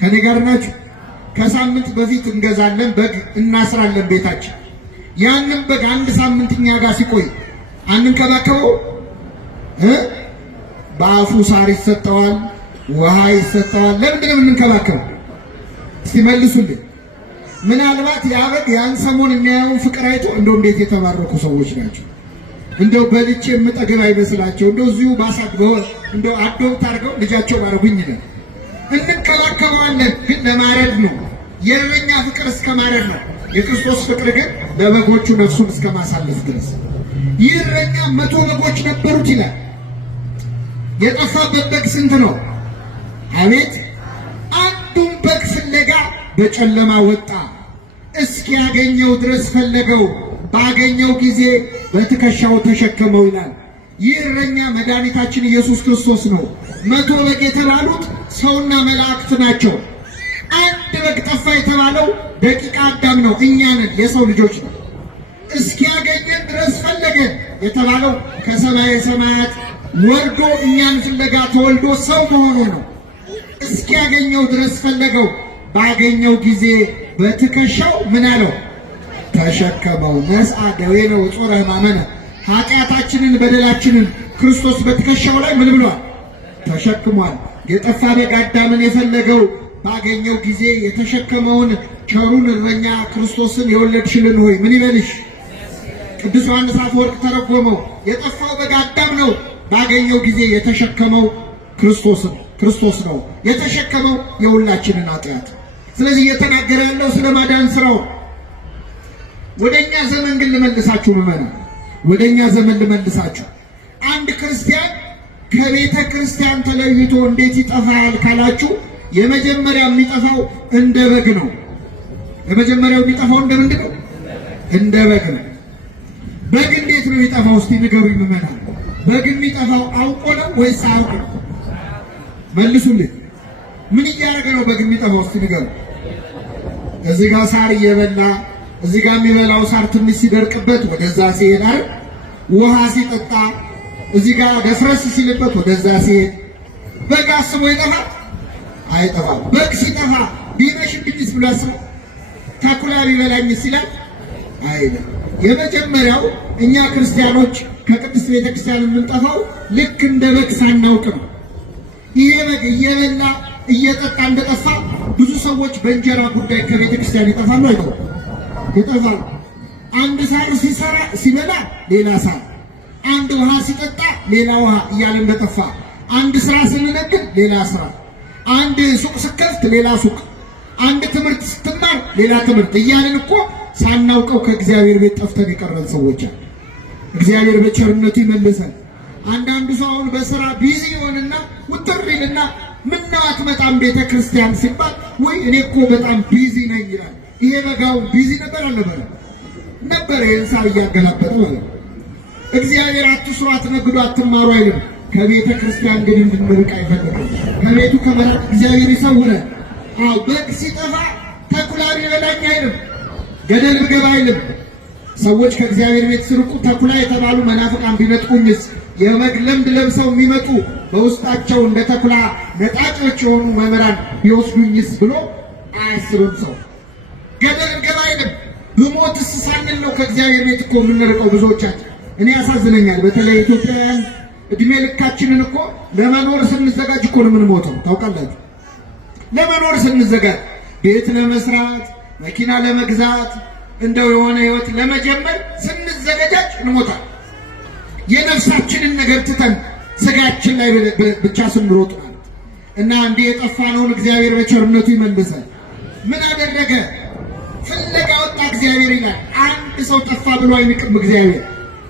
ከኔ ጋር ናችሁ? ከሳምንት በፊት እንገዛለን፣ በግ እናስራለን ቤታችን። ያንን በግ አንድ ሳምንት እኛ ጋር ሲቆይ አንንከባከበው? በአፉ ሳር ይሰጠዋል፣ ውሃ ይሰጠዋል። ለምንድን ነው የምንንከባከበው? እስቲ መልሱልኝ። ምናልባት ያ በግ ያን ሰሞን የሚያየውን ፍቅር አይቶ እንደው እንዴት የተባረኩ ሰዎች ናቸው፣ እንደው በልቼ የምጠግብ አይመስላቸው፣ እንደው እዚሁ ባሳድገው እንደው አዶብት አድርገው ልጃቸው ባረጉኝ ነው። እንንከባከበዋለን፣ ግን ለማረድ ነው። የእረኛ ፍቅር እስከ ማረድ ነው። የክርስቶስ ፍቅር ግን ለበጎቹ ነፍሱን እስከ ማሳለፍ ድረስ። ይህ እረኛ 100 በጎች ነበሩት ይላል። የጠፋበት በግ ስንት ነው? አቤት! አንዱን በግ ፍለጋ በጨለማ ወጣ፣ እስኪያገኘው ድረስ ፈለገው፣ ባገኘው ጊዜ በትከሻው ተሸከመው ይላል። ይህ እረኛ መድኃኒታችን ኢየሱስ ክርስቶስ ነው። 100 በግ የተባሉት ሰውና መላእክት ናቸው። አንድ በግ ጠፋ የተባለው ደቂቀ አዳም ነው፣ እኛ ነን፣ የሰው ልጆች ነው። እስኪያገኘን ድረስ ፈለገን የተባለው ከሰማየ ሰማያት ወርዶ እኛን ፍለጋ ተወልዶ ሰው መሆኑ ነው። እስኪያገኘው ድረስ ፈለገው፣ ባገኘው ጊዜ በትከሻው ምን አለው? ተሸከመው። ነስአ ደዌነ ወጾረ ሕማመነ፣ ኃጢአታችንን በደላችንን ክርስቶስ በትከሻው ላይ ምን ብሏል? ተሸክሟል። የጠፋ በግ አዳምን የፈለገው ባገኘው ጊዜ የተሸከመውን ቸሩን እረኛ ክርስቶስን የወለድሽልን ሆይ ምን ይበልሽ? ቅዱስ ዮሐንስ አፈወርቅ ተረጎመው። የጠፋው በግ አዳም ነው። ባገኘው ጊዜ የተሸከመው ክርስቶስ ነው። የተሸከመው የሁላችንን ኃጢአት። ስለዚህ እየተናገረ ያለው ስለ ማዳን ስራው። ወደኛ ዘመን ግን ልመልሳችሁ ምዕመናን፣ ወደኛ ዘመን ልመልሳችሁ። አንድ ክርስቲያን ከቤተ ክርስቲያን ተለይቶ እንዴት ይጠፋል ካላችሁ፣ የመጀመሪያ የሚጠፋው እንደ በግ ነው። የመጀመሪያው የሚጠፋው እንደ ምንድን ነው? እንደ በግ ነው። በግ እንዴት ነው የሚጠፋው? እስቲ ንገሩኝ ምዕመናን። በግ የሚጠፋው አውቆ ነው ወይስ አውቆ ነው? መልሱልኝ። ምን እያደረገ ነው በግ የሚጠፋው? እስቲ ንገሩ። እዚህ ጋር ሳር እየበላ እዚህ ጋር የሚበላው ሳር ትንሽ ሲደርቅበት ወደዛ ሲሄድ አይደል? ውሃ ሲጠጣ እዚህ ጋር ደፍረስ ሲልበት ወደዛ ሲሄድ። በግ አስቦ ይጠፋል? አይጠፋም። በግ ሲጠፋ ቢመሽብኝስ ብሎ ያስባል? ተኩላ ቢበላኝስ ይላል? አይደለም። የመጀመሪያው እኛ ክርስቲያኖች ከቅድስት ቤተክርስቲያን የምንጠፋው ልክ እንደ በግ ሳናውቅ ነው። ይሄ በግ እየበላ እየጠጣ እንደጠፋ ብዙ ሰዎች በእንጀራ ጉዳይ ከቤተ ክርስቲያን ይጠፋሉ። አይተው ይጠፋሉ። አንድ ሳር ሲበላ ሌላ ሳር፣ አንድ ውሃ ሲጠጣ ሌላ ውሃ እያለ እንደጠፋ፣ አንድ ስራ ስንነግድ ሌላ ስራ፣ አንድ ሱቅ ስከፍት ሌላ ሱቅ፣ አንድ ትምህርት ስትማር ሌላ ትምህርት እያልን እኮ ሳናውቀው ከእግዚአብሔር ቤት ጠፍተን የቀረን ሰዎች አሉ። እግዚአብሔር በቸርነቱ ይመልሰን። አንዳንዱ ሰው አሁን በስራ ቢዚ ይሆንና ውጥር ይልና ምነው አትመጣም ቤተ ክርስቲያን ሲባል ወይ እኔ እኮ በጣም ቢዚ ነኝ ይላል። ይሄ በጋው ቢዚ ነበር አልነበረም? ነበር። ይህን ሳር እያገላበጠ ማለት ነው። እግዚአብሔር አትስሩ፣ አትነግዱ፣ አትማሩ አይልም። ከቤተ ክርስቲያን ግን እንድንርቅ አይፈልግም። ከቤቱ ከመራቅ እግዚአብሔር ይሰውረን። አዎ በግ ሲጠፋ ተኩላ ቢበላኝ አይልም፣ ገደል ብገባ አይልም። ሰዎች ከእግዚአብሔር ቤት ሲርቁ ተኩላ የተባሉ መናፍቃን ቢነጥቁኝስ፣ የበግ ለምድ ለብሰው የሚመጡ በውስጣቸው እንደ ተኩላ ነጣቂዎች የሆኑ መምህራን ቢወስዱኝስ ብሎ አያስብም። ሰው ገደል ብገባ አይልም። ብሞትስ ሳንል ነው ከእግዚአብሔር ቤት እኮ የምንርቀው ብዙዎቻችን። እኔ ያሳዝነኛል። በተለይ ኢትዮጵያውያን እድሜ ልካችንን እኮ ለመኖር ስንዘጋጅ እኮ ነው የምንሞተው። ታውቃላችሁ? ለመኖር ስንዘጋጅ ቤት ለመስራት መኪና ለመግዛት እንደው የሆነ ህይወት ለመጀመር ስንዘጋጅ እንሞታል። የነፍሳችንን ነገር ትተን ስጋችን ላይ ብቻ ስንሮጥ ማለት እና እንዴ የጠፋነውን እግዚአብሔር በቸርነቱ ይመልሰን። ምን አደረገ? ፍለጋ ወጣ እግዚአብሔር ይላል። አንድ ሰው ጠፋ ብሎ አይንቅም እግዚአብሔር።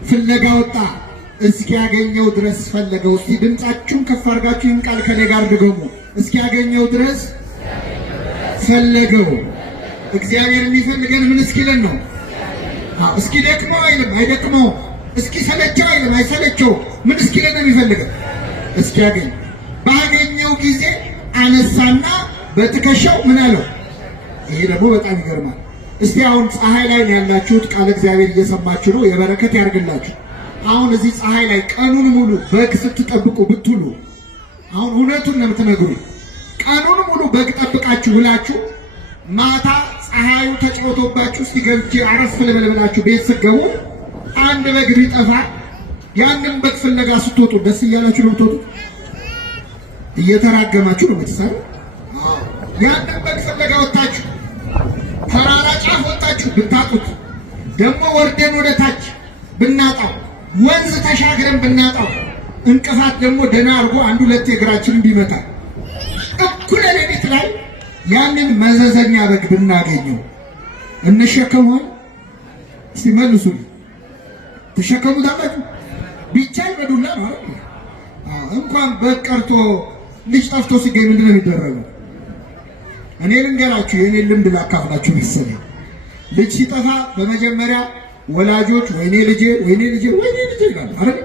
ፍለጋ ወጣ እስኪያገኘው ድረስ ፈለገው። እስቲ ድምጻችሁን ከፍ አድርጋችሁ ይህን ቃል ከኔ ጋር ድገሙ። እስኪያገኘው ድረስ ፈለገው። እግዚአብሔር የሚፈልገን ምን እስኪለን ነው? እስኪ ደክመው አይልም፣ አይደክመው። እስኪ ሰለቸው አይልም፣ አይሰለቸው። ምን እስኪለን ነው የሚፈልገው? እስኪያገኝ። ባገኘው ጊዜ አነሳና በትከሻው ምን አለው? ይሄ ደግሞ በጣም ይገርማል። እስቲ አሁን ፀሐይ ላይ ነው ያላችሁት፣ ቃል እግዚአብሔር እየሰማችሁ ነው። የበረከት ያርግላችሁ። አሁን እዚህ ፀሐይ ላይ ቀኑን ሙሉ በግ ስትጠብቁ ብትሉ፣ አሁን እውነቱን ነው የምትነግሩ። ቀኑን ሙሉ በግ ጠብቃችሁ ብላችሁ ማታ ፀሐዩ ተጫውቶባችሁ ሲገብቼ አረፍ ልበል ብላችሁ ቤት ስትገቡ አንድ በግ ቢጠፋ ያንን በግ ፍለጋ ስትወጡ ደስ እያላችሁ ነው የምትወጡት? እየተራገማችሁ ነው የምትሰሩ? ያንን በግ ፍለጋ ወጣችሁ ተራራ ጫፍ ወጣችሁ ብታጡት፣ ደግሞ ወርደን ወደ ታች ብናጣው፣ ወንዝ ተሻግረን ብናጣው፣ እንቅፋት ደግሞ ደህና አድርጎ አንድ ሁለት እግራችንን ቢመታ፣ እኩለ ሌሊት ላይ ያንን መዘዘኛ በግ ብናገኘው እንሸከመው? እስቲ መልሱልኝ። ተሸከሙታላችሁ? ቢቻል በዱላ ነው። እንኳን በግ ቀርቶ ልጅ ጠፍቶ ሲገኝ ምንድን ነው የሚደረገው? እኔ ልንገራችሁ፣ የኔ ልምድ ላካፍላችሁ መሰለኝ። ልጅ ሲጠፋ በመጀመሪያ ወላጆች ወይኔ ልጄ ወይኔ ልጄ ወይኔ ልጄ ይላሉ አይደል?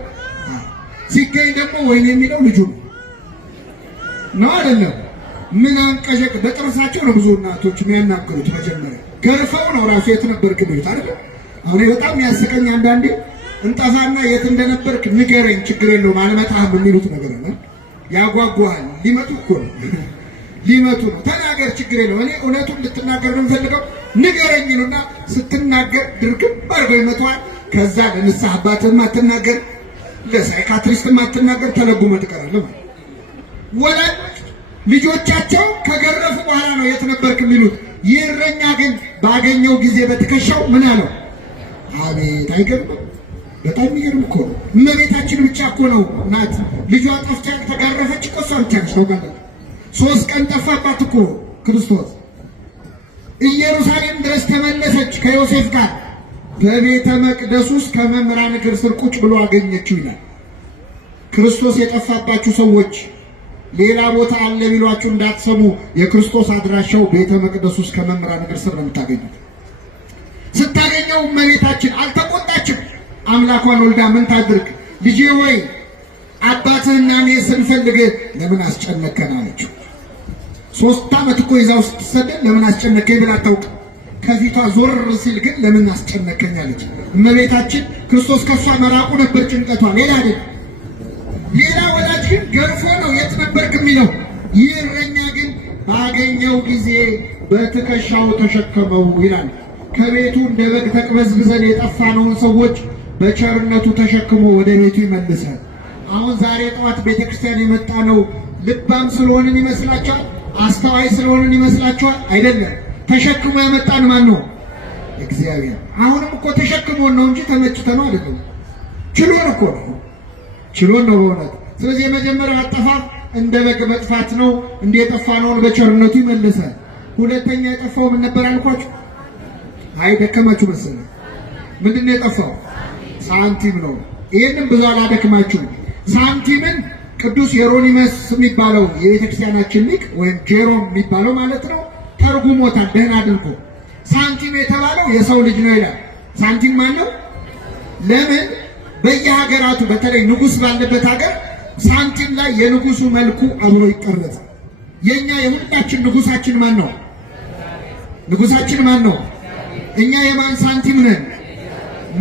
ሲገኝ ደግሞ ወይኔ የሚለው ልጁ ነው አይደለም? ምን አንቀዠቅ በጥርሳቸው ነው ብዙ እናቶች የሚያናገሩት። መጀመሪያ ገርፈው ነው ራሱ የት ነበርክ ነው አይደል? አሁን በጣም ያስቀኝ አንዳንዴ እንጠፋና የት እንደነበርክ ንገረኝ ችግር የለውም አልመጣህም የሚሉት ነገር ነው። ያጓጓሃል። ሊመጡ እኮ ነው ሊመቱ ነው። ተናገር ችግር የለውም እኔ እውነቱን እንድትናገር ነው የምፈልገው ንገረኝ ነውና ስትናገር ድርግም አድርገው ይመቷል። ከዛ ለንስሐ አባትህም አትናገር፣ ለሳይካትሪስትም አትናገር፣ ተለጉመ ትቀራለህ። ወላጆች ልጆቻቸው ከገረፉ በኋላ ነው የት ነበርክ የሚሉት። ይህ እረኛ ግን ባገኘው ጊዜ በትከሻው ምን አለው? አቤት! አይገርምም? በጣም የሚገርም እኮ ነው። እመቤታችን ብቻ እኮ ነው ናት ልጇ ጠፍታ ተጋረፈች እኮ እሷ ብቻ ነች። ታውቃለህ? 3 ቀን ጠፋባት እኮ ክርስቶስ። ኢየሩሳሌም ድረስ ተመለሰች ከዮሴፍ ጋር። በቤተ መቅደስ ውስጥ ከመምህራን እግር ስር ቁጭ ብሎ አገኘችው ይላል። ክርስቶስ የጠፋባችሁ ሰዎች ሌላ ቦታ አለ ቢሏችሁ እንዳትሰሙ። የክርስቶስ አድራሻው ቤተ መቅደስ ውስጥ ከመምህራን እግር ስር ነው የምታገኙት። ስታገኘው እመቤታችን አልተቆጣችም። አምላኳን ወልዳ ምን ታድርግ? ልጄ ሆይ አባትህና እኔ ስንፈልግ ለምን አስጨነቀን አለችው። 3 ዓመት እኮ ይዛው ስትሰደድ ለምን አስጨነቀኝ ብላ አታውቅም። ከፊቷ ዞር ሲል ግን ለምን አስጨነቀኝ አለች። እመቤታችን ክርስቶስ ከሷ መራቁ ነበር ጭንቀቷ፣ ሌላ አይደል። ሌላ ወላጅ ግን ገርፎ ነው የት ነበርክ የሚለው። ይህ እረኛ ግን ባገኘው ጊዜ በትከሻው ተሸከመው ይላል። ከቤቱ እንደ በግ ተቅበዝብዘን የጠፋነውን ሰዎች በቸርነቱ ተሸክሞ ወደ ቤቱ ይመልሳል። አሁን ዛሬ ጠዋት ቤተክርስቲያን የመጣ ነው ልባም ስለሆንን ይመስላችኋል? አስተዋይ ስለሆንን ይመስላችኋል? አይደለም። ተሸክሞ ያመጣን ማን ነው? እግዚአብሔር። አሁንም እኮ ተሸክሞን ነው እንጂ ተመችተነው አይደለም። ችሎን እኮ ነው፣ ችሎን ነው በእውነት። ስለዚህ የመጀመሪያው አጠፋፍ እንደ በግ መጥፋት ነው። እንደ የጠፋነውን በቸርነቱ ይመልሳል። ሁለተኛ የጠፋው ምን ነበር አልኳችሁ? አይ ደከማችሁ መሰለኝ። ምንድን ነው የጠፋው? ሳንቲም ነው። ይህንም ብዙ አላደክማችሁ። ሳንቲምን ቅዱስ ሄሮኒመስ የሚባለው የቤተክርስቲያናችን ሊቅ ወይም ጄሮም የሚባለው ማለት ነው ተርጉሞታል ደህና አድርጎ። ሳንቲም የተባለው የሰው ልጅ ነው ይላል። ሳንቲም ማን ነው? ለምን በየሀገራቱ በተለይ ንጉሥ ባለበት ሀገር ሳንቲም ላይ የንጉሱ መልኩ አብሮ ይቀረጻል። የኛ የሁላችን ንጉሳችን ማን ነው? ንጉሳችን ማን ነው? እኛ የማን ሳንቲም ነን?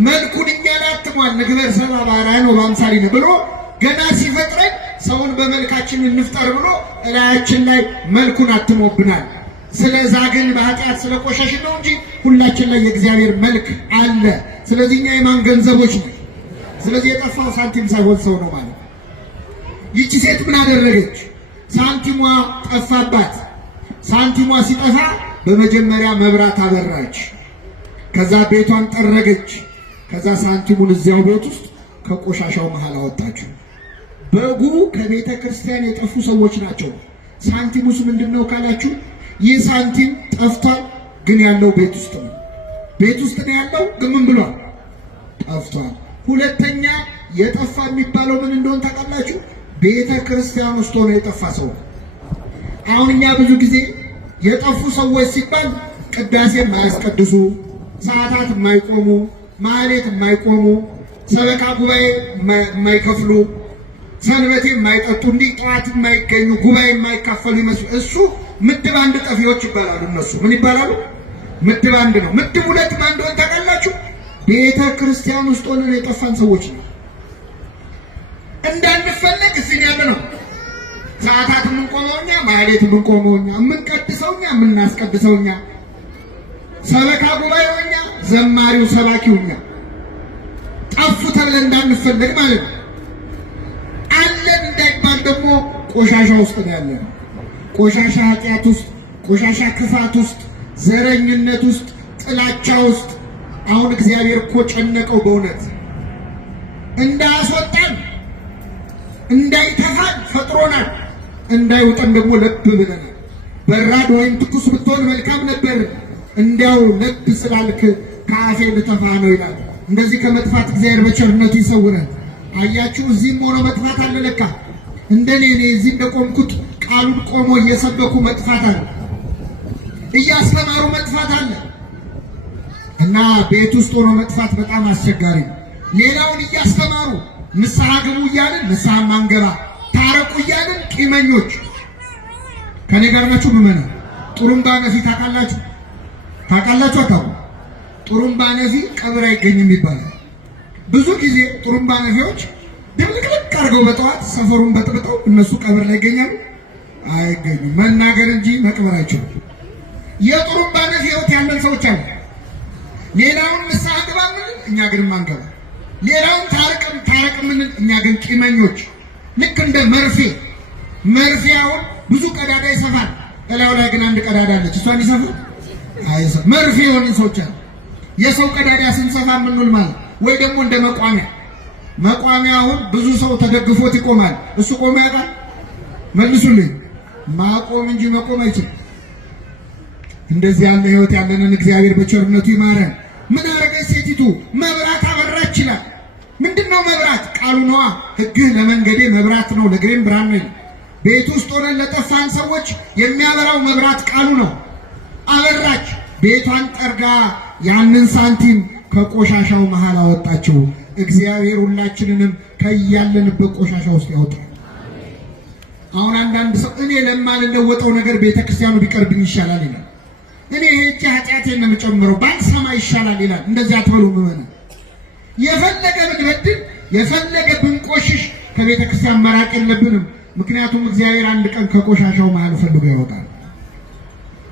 መልኩን እኛ ላይ አትሟል። ንግበር ሰብአ በአርአያነ ወበአምሳሊነ ብሎ ገና ሲፈጥረን ሰውን በመልካችን እንፍጠር ብሎ እላያችን ላይ መልኩን አትሞብናል። ስለዛ ግን በኃጢአት ስለቆሸሽን ነው እንጂ ሁላችን ላይ የእግዚአብሔር መልክ አለ። ስለዚህ እኛ የማን ገንዘቦች ነው? ስለዚህ የጠፋው ሳንቲም ሳይሆን ሰው ነው ማለት። ይቺ ሴት ምን አደረገች? ሳንቲሟ ጠፋባት። ሳንቲሟ ሲጠፋ በመጀመሪያ መብራት አበራች። ከዛ ቤቷን ጠረገች። ከዛ ሳንቲሙን እዚያው ቤት ውስጥ ከቆሻሻው መሃል አወጣችው። በጉ ከቤተ ክርስቲያን የጠፉ ሰዎች ናቸው። ሳንቲሙስ ምንድነው ካላችሁ፣ ይህ ሳንቲም ጠፍቷል፣ ግን ያለው ቤት ውስጥ ነው። ቤት ውስጥ ነው ያለው፣ ግን ምን ብሏል? ጠፍቷል። ሁለተኛ የጠፋ የሚባለው ምን እንደሆነ ታውቃላችሁ? ቤተ ክርስቲያን ውስጥ ሆኖ የጠፋ ሰው። አሁን እኛ ብዙ ጊዜ የጠፉ ሰዎች ሲባል ቅዳሴ የማያስቀድሱ፣ ሰዓታት የማይቆሙ፣ ማህሌት የማይቆሙ፣ ሰበካ ጉባኤ የማይከፍሉ፣ ሰንበቴ የማይጠጡ፣ እንዲህ ጠዋት የማይገኙ፣ ጉባኤ የማይካፈሉ ይመስሉ እሱ ምድብ አንድ ጠፊዎች ይባላሉ። እነሱ ምን ይባላሉ? ምድብ አንድ ነው። ምድብ ሁለት ማን እንደሆነ ታውቃላችሁ? ቤተ ክርስቲያን ውስጥ ሆነን የጠፋን ሰዎች ነው። እንዳንፈለግ እዚህ ያለ ነው። ሰዓታት የምንቆመው እኛ፣ ማህሌት የምንቆመው እኛ፣ የምንቀድሰው እኛ፣ የምናስቀድሰው እኛ፣ ሰበካ ጉባኤው እኛ፣ ዘማሪው ሰባኪው እኛ። ጠፉ ተብለን እንዳንፈለግ ማለት ነው። አለን እንዳይባል ደግሞ ቆሻሻ ውስጥ ነው ያለን። ቆሻሻ ኃጢአት ውስጥ፣ ቆሻሻ ክፋት ውስጥ፣ ዘረኝነት ውስጥ፣ ጥላቻ ውስጥ። አሁን እግዚአብሔር እኮ ጨነቀው በእውነት እንዳያስወጣን እንዳይተፋን ፈጥሮናል። እንዳይውጠን ደግሞ ለብ ብለናል። በራድ ወይም ትኩስ ብትሆን መልካም ነበር፣ እንዲያው ለብ ስላልክ ከአፌ ልተፋ ነው ይላል። እንደዚህ ከመጥፋት እግዚአብሔር በቸርነቱ ይሰውረን። አያችሁ፣ እዚህም ሆኖ መጥፋት አለ ለካ። እንደኔ እዚህ እንደቆምኩት ቃሉን ቆሞ እየሰበኩ መጥፋት አለ፣ እያስተማሩ መጥፋት አለ። እና ቤት ውስጥ ሆኖ መጥፋት በጣም አስቸጋሪ ነው። ሌላውን እያስተማሩ ንስሐ ግቡ እያልን ንስሐ ማንገባ፣ ታረቁ እያልን ቂመኞች። ከኔ ጋር ናችሁ? ምመና ጥሩምባ ነፊ ታውቃላችሁ? ታውቃላችሁ? አታውቁ? ጥሩምባ ነፊ ቀብር አይገኝም ይባላል። ብዙ ጊዜ ጥሩምባ ነፊዎች ድብልቅልቅ አድርገው በጠዋት ሰፈሩን በጥብጠው እነሱ ቀብር ላይ ይገኛሉ? አይገኙም። መናገር እንጂ መቅበር አይችሉም። የጥሩምባ ነፊ ሕይወት ያለን ሰዎች አሉ። ሌላውን ንስሐ ግባ ምን፣ እኛ ግን ማንገባ። ሌላውን ታረቅ ምን፣ እኛ ግን ቂመኞች። ልክ እንደ መርፌ አሁን ብዙ ቀዳዳ ይሰፋል፣ እላዩ ላይ ግን አንድ ቀዳዳ አለች። እሷን ይሰፋል? አይሰፋ። መርፌ የሆንን ሰዎች አሉ። የሰው ቀዳዳ ስንሰፋ ምንል ማለት ወይ ደግሞ እንደ መቋሚያ አሁን ብዙ ሰው ተደግፎት ይቆማል። እሱ ቆሞ ያውቃል? መልሱልኝ። ማቆም እንጂ መቆም አይችልም። እንደዚህ ያለ ሕይወት ያለንን እግዚአብሔር በቸርነቱ ይማረን። ምን አረገች ሴቲቱ? መብራት አበራች ይላል። ምንድነው መብራት? ቃሉ ነዋ። ሕግህ ለመንገዴ መብራት ነው ለእግሬም ብርሃን ነው። ቤት ውስጥ ሆነን ለጠፋን ሰዎች የሚያበራው መብራት ቃሉ ነው። አበራች። ቤቷን ጠርጋ ያንን ሳንቲም ከቆሻሻው መሃል አወጣችው። እግዚአብሔር ሁላችንንም ከያለንበት ቆሻሻ ውስጥ ያወጣል። አሁን አንዳንድ ሰው እኔ ለማልለወጠው ነገር ቤተክርስቲያኑ ቢቀርብኝ ይሻላል ይላል። እኔ ሄጄ ኃጢአቴን ነው የምጨምረው ባልሰማ ይሻላል ይላል። እንደዚህ አትበሉ ምዕመናን። የፈለገ ብንበድል የፈለገ ብንቆሽሽ ከቤተ ክርስቲያን መራቅ የለብንም። ምክንያቱም እግዚአብሔር አንድ ቀን ከቆሻሻው መሃል ፈልጎ ያወጣል፣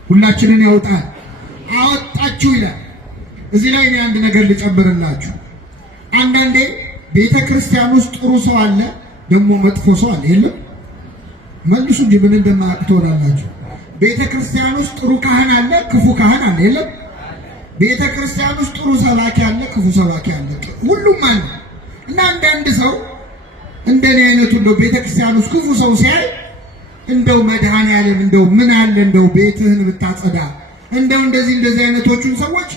ሁላችንን ያወጣል። አወጣችሁ ይላል። እዚህ ላይ እኔ አንድ ነገር ልጨምርላችሁ። አንዳንዴ ቤተ ክርስቲያን ውስጥ ጥሩ ሰው አለ፣ ደግሞ መጥፎ ሰው አለ። መልሱ እንጂ ምን እንደማያውቅ ትሆናላችሁ። ቤተ ክርስቲያን ውስጥ ጥሩ ካህን አለ፣ ክፉ ካህን አለ። የለም ቤተ ክርስቲያን ውስጥ ጥሩ ሰባኪ አለ፣ ክፉ ሰባኪ አለ። ሁሉም አለ። እና አንዳንድ ሰው እንደኔ አይነቱ እንደው ቤተ ክርስቲያን ውስጥ ክፉ ሰው ሲያይ እንደው መድኃኔዓለም እንደው ምን አለ እንደው ቤትህን ብታጸዳ እንደው እንደዚህ አይነቶቹን ሰዎች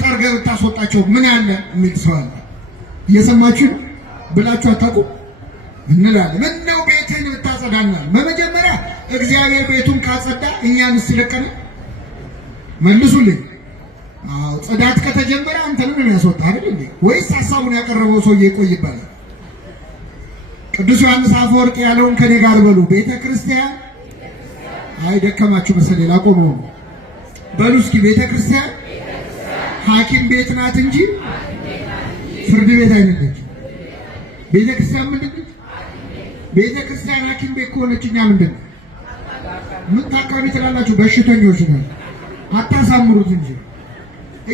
ጠርገ ብታስወጣቸው ምን አለ የሚል ሰው አለ። እየሰማችሁ ብላችሁ አታውቁም እንላለን። ምን ነው ቤትህን ብታጸዳና በመጀመሪያ እግዚአብሔር ቤቱን ካጸዳ እኛንስ ይለቀናል? መልሱልኝ። አዎ ጽዳት ከተጀመረ አንተንም የሚያስወጣ አይደል እንዴ? ወይስ ሐሳቡን ያቀረበው ሰውዬ ይቆይ ይባላል? ቅዱስ ዮሐንስ አፈወርቅ ያለውን ከኔ ጋር በሉ። ቤተ ክርስቲያን አይ ደከማችሁ መሰለኝ ላቆመው በሉ እስኪ። ቤተ ክርስቲያን ሐኪም ቤት ናት እንጂ ፍርድ ቤት አይደለች። ቤተ ክርስቲያን ምንድን ነች? ቤተ ክርስቲያን ሐኪም ቤት ከሆነች እኛ ምንድን ነው? ምን ታካሚ ትላላችሁ? በሽተኞች ነን። አታሳምሩት እንጂ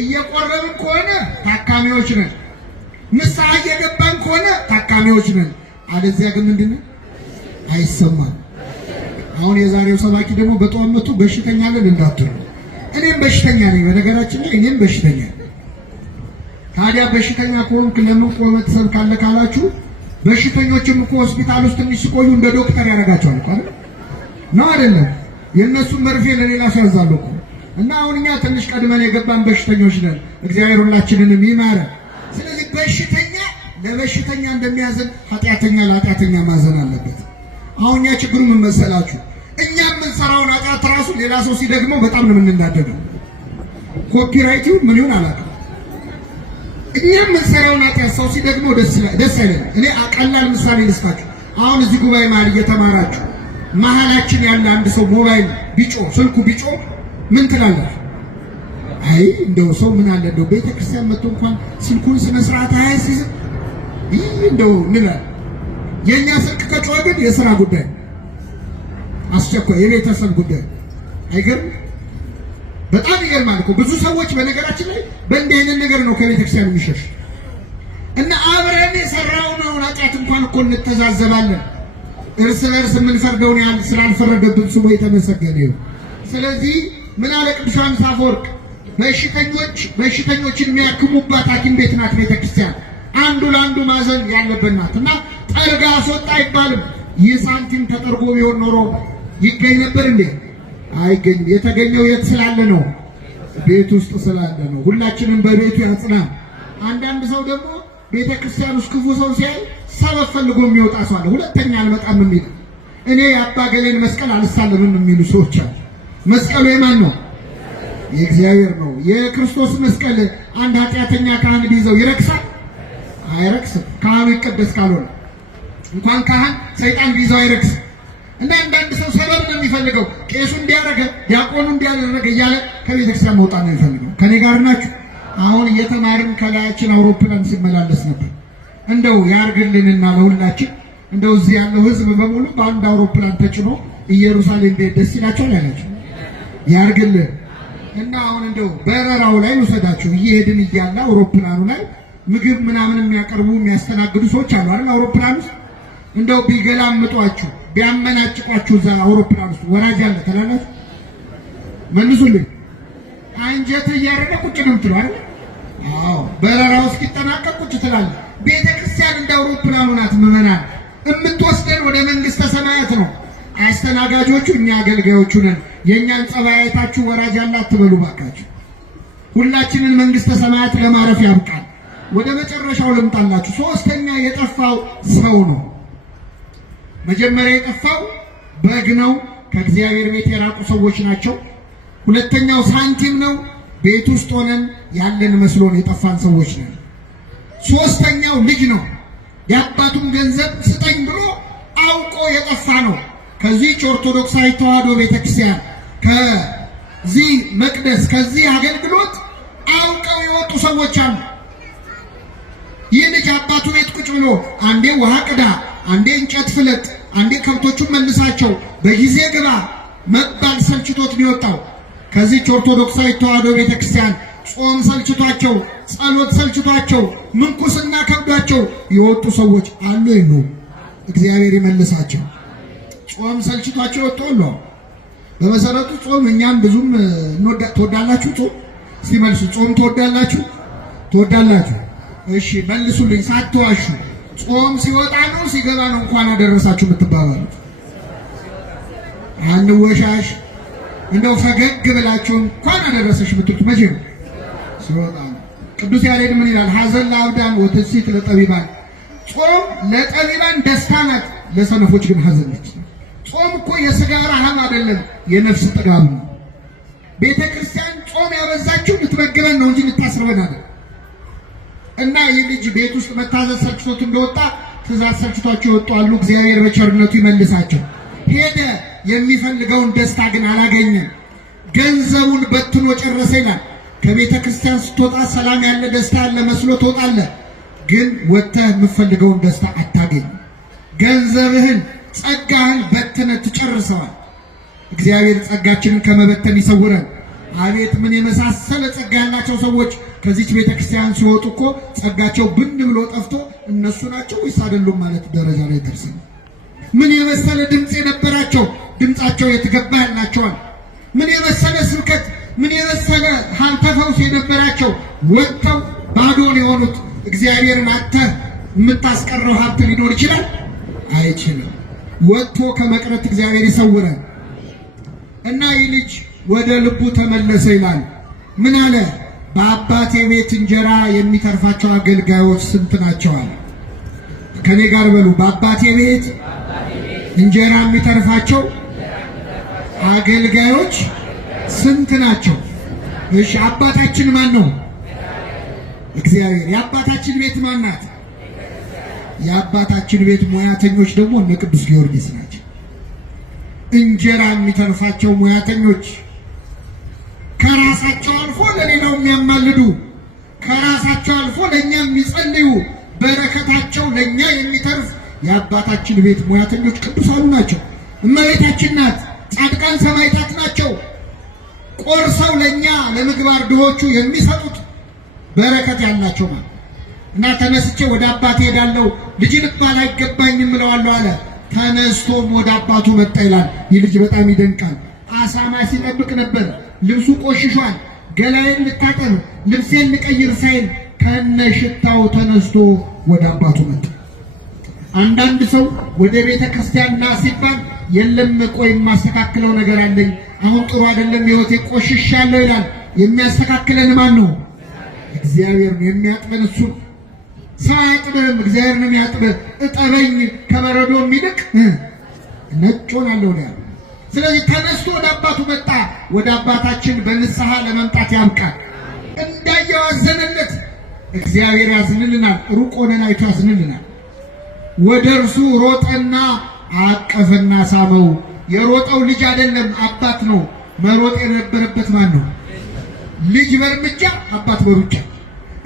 እየቆረብን ከሆነ ታካሚዎች ነን። ንስሐ እየገባን ከሆነ ታካሚዎች ነን። አለዚያ ግን ምንድን ነው? አይሰማም። አሁን የዛሬው ሰባኪ ደግሞ በጠዋት መጥቶ በሽተኛ ነን እንዳትሉ። እኔም በሽተኛ ነኝ። በነገራችን ላይ እኔም በሽተኛ ነኝ። ታዲያ በሽተኛ ከሆንክ ለምን ቆመህ ትሰብካለህ ካላችሁ፣ በሽተኞችም እኮ ሆስፒታል ውስጥ ትንሽ ሲቆዩ እንደ ዶክተር ያደርጋቸዋል እኮ አይደል? ነው አይደለም? የእነሱን መርፌ ለሌላ ሰው ያዛሉ እኮ። እና አሁን እኛ ትንሽ ቀድመን የገባን በሽተኞች ነን። እግዚአብሔር ሁላችንንም ይማረን። ስለዚህ በሽተኛ ለበሽተኛ እንደሚያዝን ኃጢአተኛ ለኃጢአተኛ ማዘን አለበት። አሁን እኛ ችግሩ ምን መሰላችሁ? እኛ የምንሰራውን ኃጢአት ራሱ ሌላ ሰው ሲደግመው በጣም ነው የምንናደደው። ኮፒራይቱ ምን ይሁን አላውቅም። እኛ የምንሰራውን ኃጢአት ሰው ሲደግመው ደስ አይለንም። እኔ ቀላል ምሳሌ ልስጣችሁ። አሁን እዚህ ጉባኤ መሀል እየተማራችሁ መሀላችን ያለ አንድ ሰው ሞባይል ቢጮ ስልኩ ቢጮ ምን ትላላችሁ? አይ እንደው ሰው ምን አለ እንደው ቤተክርስቲያን መጥቶ እንኳን ስልኩን ስነ ስርዓት አያስይዝም ይህ እንደው እንላለን። የኛ ስልክ ከጮኸ ግን የሥራ ጉዳይ አስቸኳይ የቤተሰብ ጉዳይ አይገርም? በጣም ይገርማል እኮ ብዙ ሰዎች በነገራችን ላይ በእንዲህ አይነት ነገር ነው ከቤተክርስቲያን የሚሸሽ እና አብረን የሰራውን ኃጢአት እንኳን እኮ እንተዛዘባለን። እርስ በርስ የምንፈርደውን ያህል ስላልፈረደብን ስሙ የተመሰገነ ይሁን። ስለዚህ ምን አለ ቅዱስ ዮሐንስ አፈወርቅ? በሽተኞችን የሚያክሙባት ሐኪም ቤት ናት ቤተክርስቲያን። አንዱ ለአንዱ ማዘን ያለበት ናት እና ጠርጋ አስወጣ አይባልም። ይህ ሳንቲም ተጠርጎ ቢሆን ኖሮ ይገኝ ነበር እንዴ? አይገኝም። የተገኘው የት ስላለ ነው? ቤት ውስጥ ስላለ ነው። ሁላችንም በቤቱ ያጽናን። አንዳንድ ሰው ደግሞ ቤተ ክርስቲያን ውስጥ ክፉ ሰው ሲያይ ሰበብ ፈልጎ የሚወጣ ሰው አለ። ሁለተኛ አልመጣም የሚል እኔ የአባ ገሌን መስቀል አልሳለምም የሚሉ ሰዎች አሉ። መስቀሉ የማን ነው? የእግዚአብሔር ነው። የክርስቶስ መስቀል አንድ ኃጢአተኛ ካህን ቢይዘው ይረክሳል? አይረክስም። ካህኑ ይቀደስ ካልሆነ እንኳን ካህን ሰይጣን ቢይዘው አይረክስም። እና አንዳንድ ሰው ሰበብ ነው የሚፈልገው። ቄሱ እንዲያደርገ ዲያቆኑ እንዲያደርገ እያለ ከቤተክርስቲያን መውጣት ነው የሚፈልገው። ከኔ ጋር ናችሁ? አሁን እየተማርን ከላያችን አውሮፕላን ሲመላለስ ነበር። እንደው ያርግልንና ለሁላችን እንደው እዚህ ያለው ሕዝብ በሙሉ በአንድ አውሮፕላን ተጭኖ ኢየሩሳሌም ቤት ደስ ይላቸዋል ያላችሁ ያርግልን። እና አሁን እንደው በረራው ላይ ልውሰዳችሁ። እየሄድን እያለ አውሮፕላኑ ላይ ምግብ ምናምን የሚያቀርቡ የሚያስተናግዱ ሰዎች አሉ አይደል? አውሮፕላን ውስጥ እንደው ቢገላምጧችሁ ቢያመናጭቋችሁ እዛ አውሮፕላን ውስጥ ወራጅ አለ ትላላችሁ? መልሱልኝ። አንጀት እያረደ ቁጭ ነው የምትለው አይደል? አዎ፣ በረራው እስኪጠናቀቅ ቁጭ ትላለህ። ቤተ ክርስቲያን እንደ አውሮፕላኑ ናት። ምዕመናን የምትወስደን ወደ መንግስተ ሰማያት ነው። አስተናጋጆቹ እኛ አገልጋዮቹ ነን። የእኛን ጸባይ አይታችሁ ወራጅ አለ አትበሉ ባካችሁ። ሁላችንን መንግስተ ሰማያት ለማረፍ ያብቃል። ወደ መጨረሻው ልምጣላችሁ። ሶስተኛ የጠፋው ሰው ነው። መጀመሪያ የጠፋው በግ ነው። ከእግዚአብሔር ቤት የራቁ ሰዎች ናቸው። ሁለተኛው ሳንቲም ነው። ቤት ውስጥ ሆነን ያለን መስሎን የጠፋን ሰዎች ነን። ሶስተኛው ልጅ ነው። የአባቱን ገንዘብ ስጠኝ ብሎ አውቆ የጠፋ ነው። ከዚህ ኦርቶዶክሳዊ ተዋሕዶ ቤተክርስቲያን ከዚህ መቅደስ ከዚህ አገልግሎት አውቀው የወጡ ሰዎች አሉ። ይህ ልጅ አባቱ ቤት ቁጭ ብሎ አንዴ ውሃ ቅዳ፣ አንዴ እንጨት ፍለጥ፣ አንዴ ከብቶቹን መልሳቸው፣ በጊዜ ግባ መባል ሰልችቶት ነው የወጣው። ከዚህ ኦርቶዶክሳዊ ተዋሕዶ ቤተክርስቲያን ጾም ሰልችቷቸው፣ ጸሎት ሰልችቷቸው፣ ምንኩስና ከብዷቸው የወጡ ሰዎች አሉ። ይሉ እግዚአብሔር ይመልሳቸው። ጾም ሰልችቷቸው ወጥቷል። በመሰረቱ ጾም እኛም ብዙም ትወዳላችሁ? ጾም ሲመልሱ ጾም ትወዳላችሁ? ትወዳላችሁ? እሺ መልሱልኝ ሳትዋሹ። ጾም ሲወጣ ነው ሲገባ ነው እንኳን አደረሳችሁ የምትባባሉት? አንወሻሽ። እንደው ፈገግ ብላችሁ እንኳን አደረሰሽ የምትሉት መቼ ነው? ሲወጣ ነው። ቅዱስ ያሬድ ምን ይላል? ሐዘን ለአብዳን ወትንሲት ለጠቢባን። ጾም ለጠቢባን ደስታ ናት፣ ለሰነፎች ግን ሐዘን ነች። ጾም እኮ የሥጋ ረሃብ አይደለም፣ የነፍስ ጥጋብ ነው። ቤተ ክርስቲያን ጾም ያበዛችው ልትመግበን ነው እንጂ ልታስርበን አይደለም። እና ይህ ልጅ ቤት ውስጥ መታዘዝ ሰልችቶት እንደወጣ ትእዛዝ ሰልችቷቸው ይወጡ አሉ። እግዚአብሔር በቸርነቱ ይመልሳቸው። ሄደ፣ የሚፈልገውን ደስታ ግን አላገኘም። ገንዘቡን በትኖ ጨረሰ ይላል። ከቤተ ክርስቲያን ስትወጣ ሰላም ያለ ደስታ ያለ መስሎ ትወጣለህ፣ ግን ወጥተህ የምትፈልገውን ደስታ አታገኝ። ገንዘብህን ጸጋህን በትነህ ትጨርሰዋል። እግዚአብሔር ጸጋችንን ከመበተን ይሰውረን። አቤት ምን የመሳሰለ ጸጋ ያላቸው ሰዎች ከዚች ቤተ ክርስቲያን ሲወጡ እኮ ጸጋቸው ብን ብሎ ጠፍቶ እነሱ ናቸው ወይስ አይደሉም ማለት ደረጃ ላይ ደርሰን። ምን የመሰለ ድምፅ የነበራቸው ድምፃቸው የትገባ ያላቸዋል። ምን የመሰለ ስብከት፣ ምን የመሰለ ሀብተ ፈውስ የነበራቸው ወጥተው ባዶን የሆኑት። እግዚአብሔርን አጥተህ የምታስቀረው ሀብት ሊኖር ይችላል? አይችልም። ወጥቶ ከመቅረት እግዚአብሔር ይሰውረን። እና ይህ ልጅ ወደ ልቡ ተመለሰ ይላል። ምን አለ? በአባቴ ቤት እንጀራ የሚተርፋቸው አገልጋዮች ስንት ናቸው አለ። ከኔ ጋር በሉ፣ በአባቴ ቤት እንጀራ የሚተርፋቸው አገልጋዮች ስንት ናቸው? እሺ አባታችን ማን ነው? እግዚአብሔር። የአባታችን ቤት ማን ናት? የአባታችን ቤት ሙያተኞች ደግሞ እነ ቅዱስ ጊዮርጊስ ናቸው። እንጀራ የሚተርፋቸው ሙያተኞች፣ ከራሳቸው አልፎ ለሌላው የሚያማልዱ፣ ከራሳቸው አልፎ ለኛ የሚጸልዩ፣ በረከታቸው ለኛ የሚተርፍ የአባታችን ቤት ሙያተኞች ቅዱሳኑ ናቸው። እመቤታችን ናት። ጻድቃን ሰማዕታት ናቸው። ቆርሰው ለኛ ለምግባር ድሆቹ የሚሰጡት በረከት ያላቸው ማለት እና ተነስቼ ወደ አባቴ ሄዳለሁ፣ ልጅን ባል አይገባኝም እለዋለሁ አለ። ተነስቶም ወደ አባቱ መጣ ይላል። ይህ ልጅ በጣም ይደንቃል። አሳማ ሲጠብቅ ነበር። ልብሱ ቆሽሿል። ገላዬን ልታጠብ ልብሴን ልቀይር ሳይል ከነሽታው ተነስቶ ወደ አባቱ መጣ። አንዳንድ ሰው ወደ ቤተ ክርስቲያን ና ሲባል የለም ቆይ የማስተካክለው ነገር አለኝ፣ አሁን ጥሩ አይደለም ህይወቴ ቆሽሻለሁ ይላል። የሚያስተካክለን ማን ነው? እግዚአብሔር ነው። የሚያጥበን እሱ ሰው አያጥብህም፣ እግዚአብሔር ነው የሚያጥብህ። እጠበኝ ከበረዶ የሚልቅ ነጭ ሆናለሁ ነው። ስለዚህ ተነስቶ ወደ አባቱ መጣ። ወደ አባታችን በንስሐ ለመምጣት ያብቃል። እንዳየው አዘነለት። እግዚአብሔር ያዝንልናል። ሩቅ ሆነን አይቶ ያዝንልናል። ወደ እርሱ ሮጠና አቀፈና ሳመው። የሮጠው ልጅ አይደለም አባት ነው። መሮጥ የነበረበት ማን ነው? ልጅ በእርምጃ አባት በሩጫ።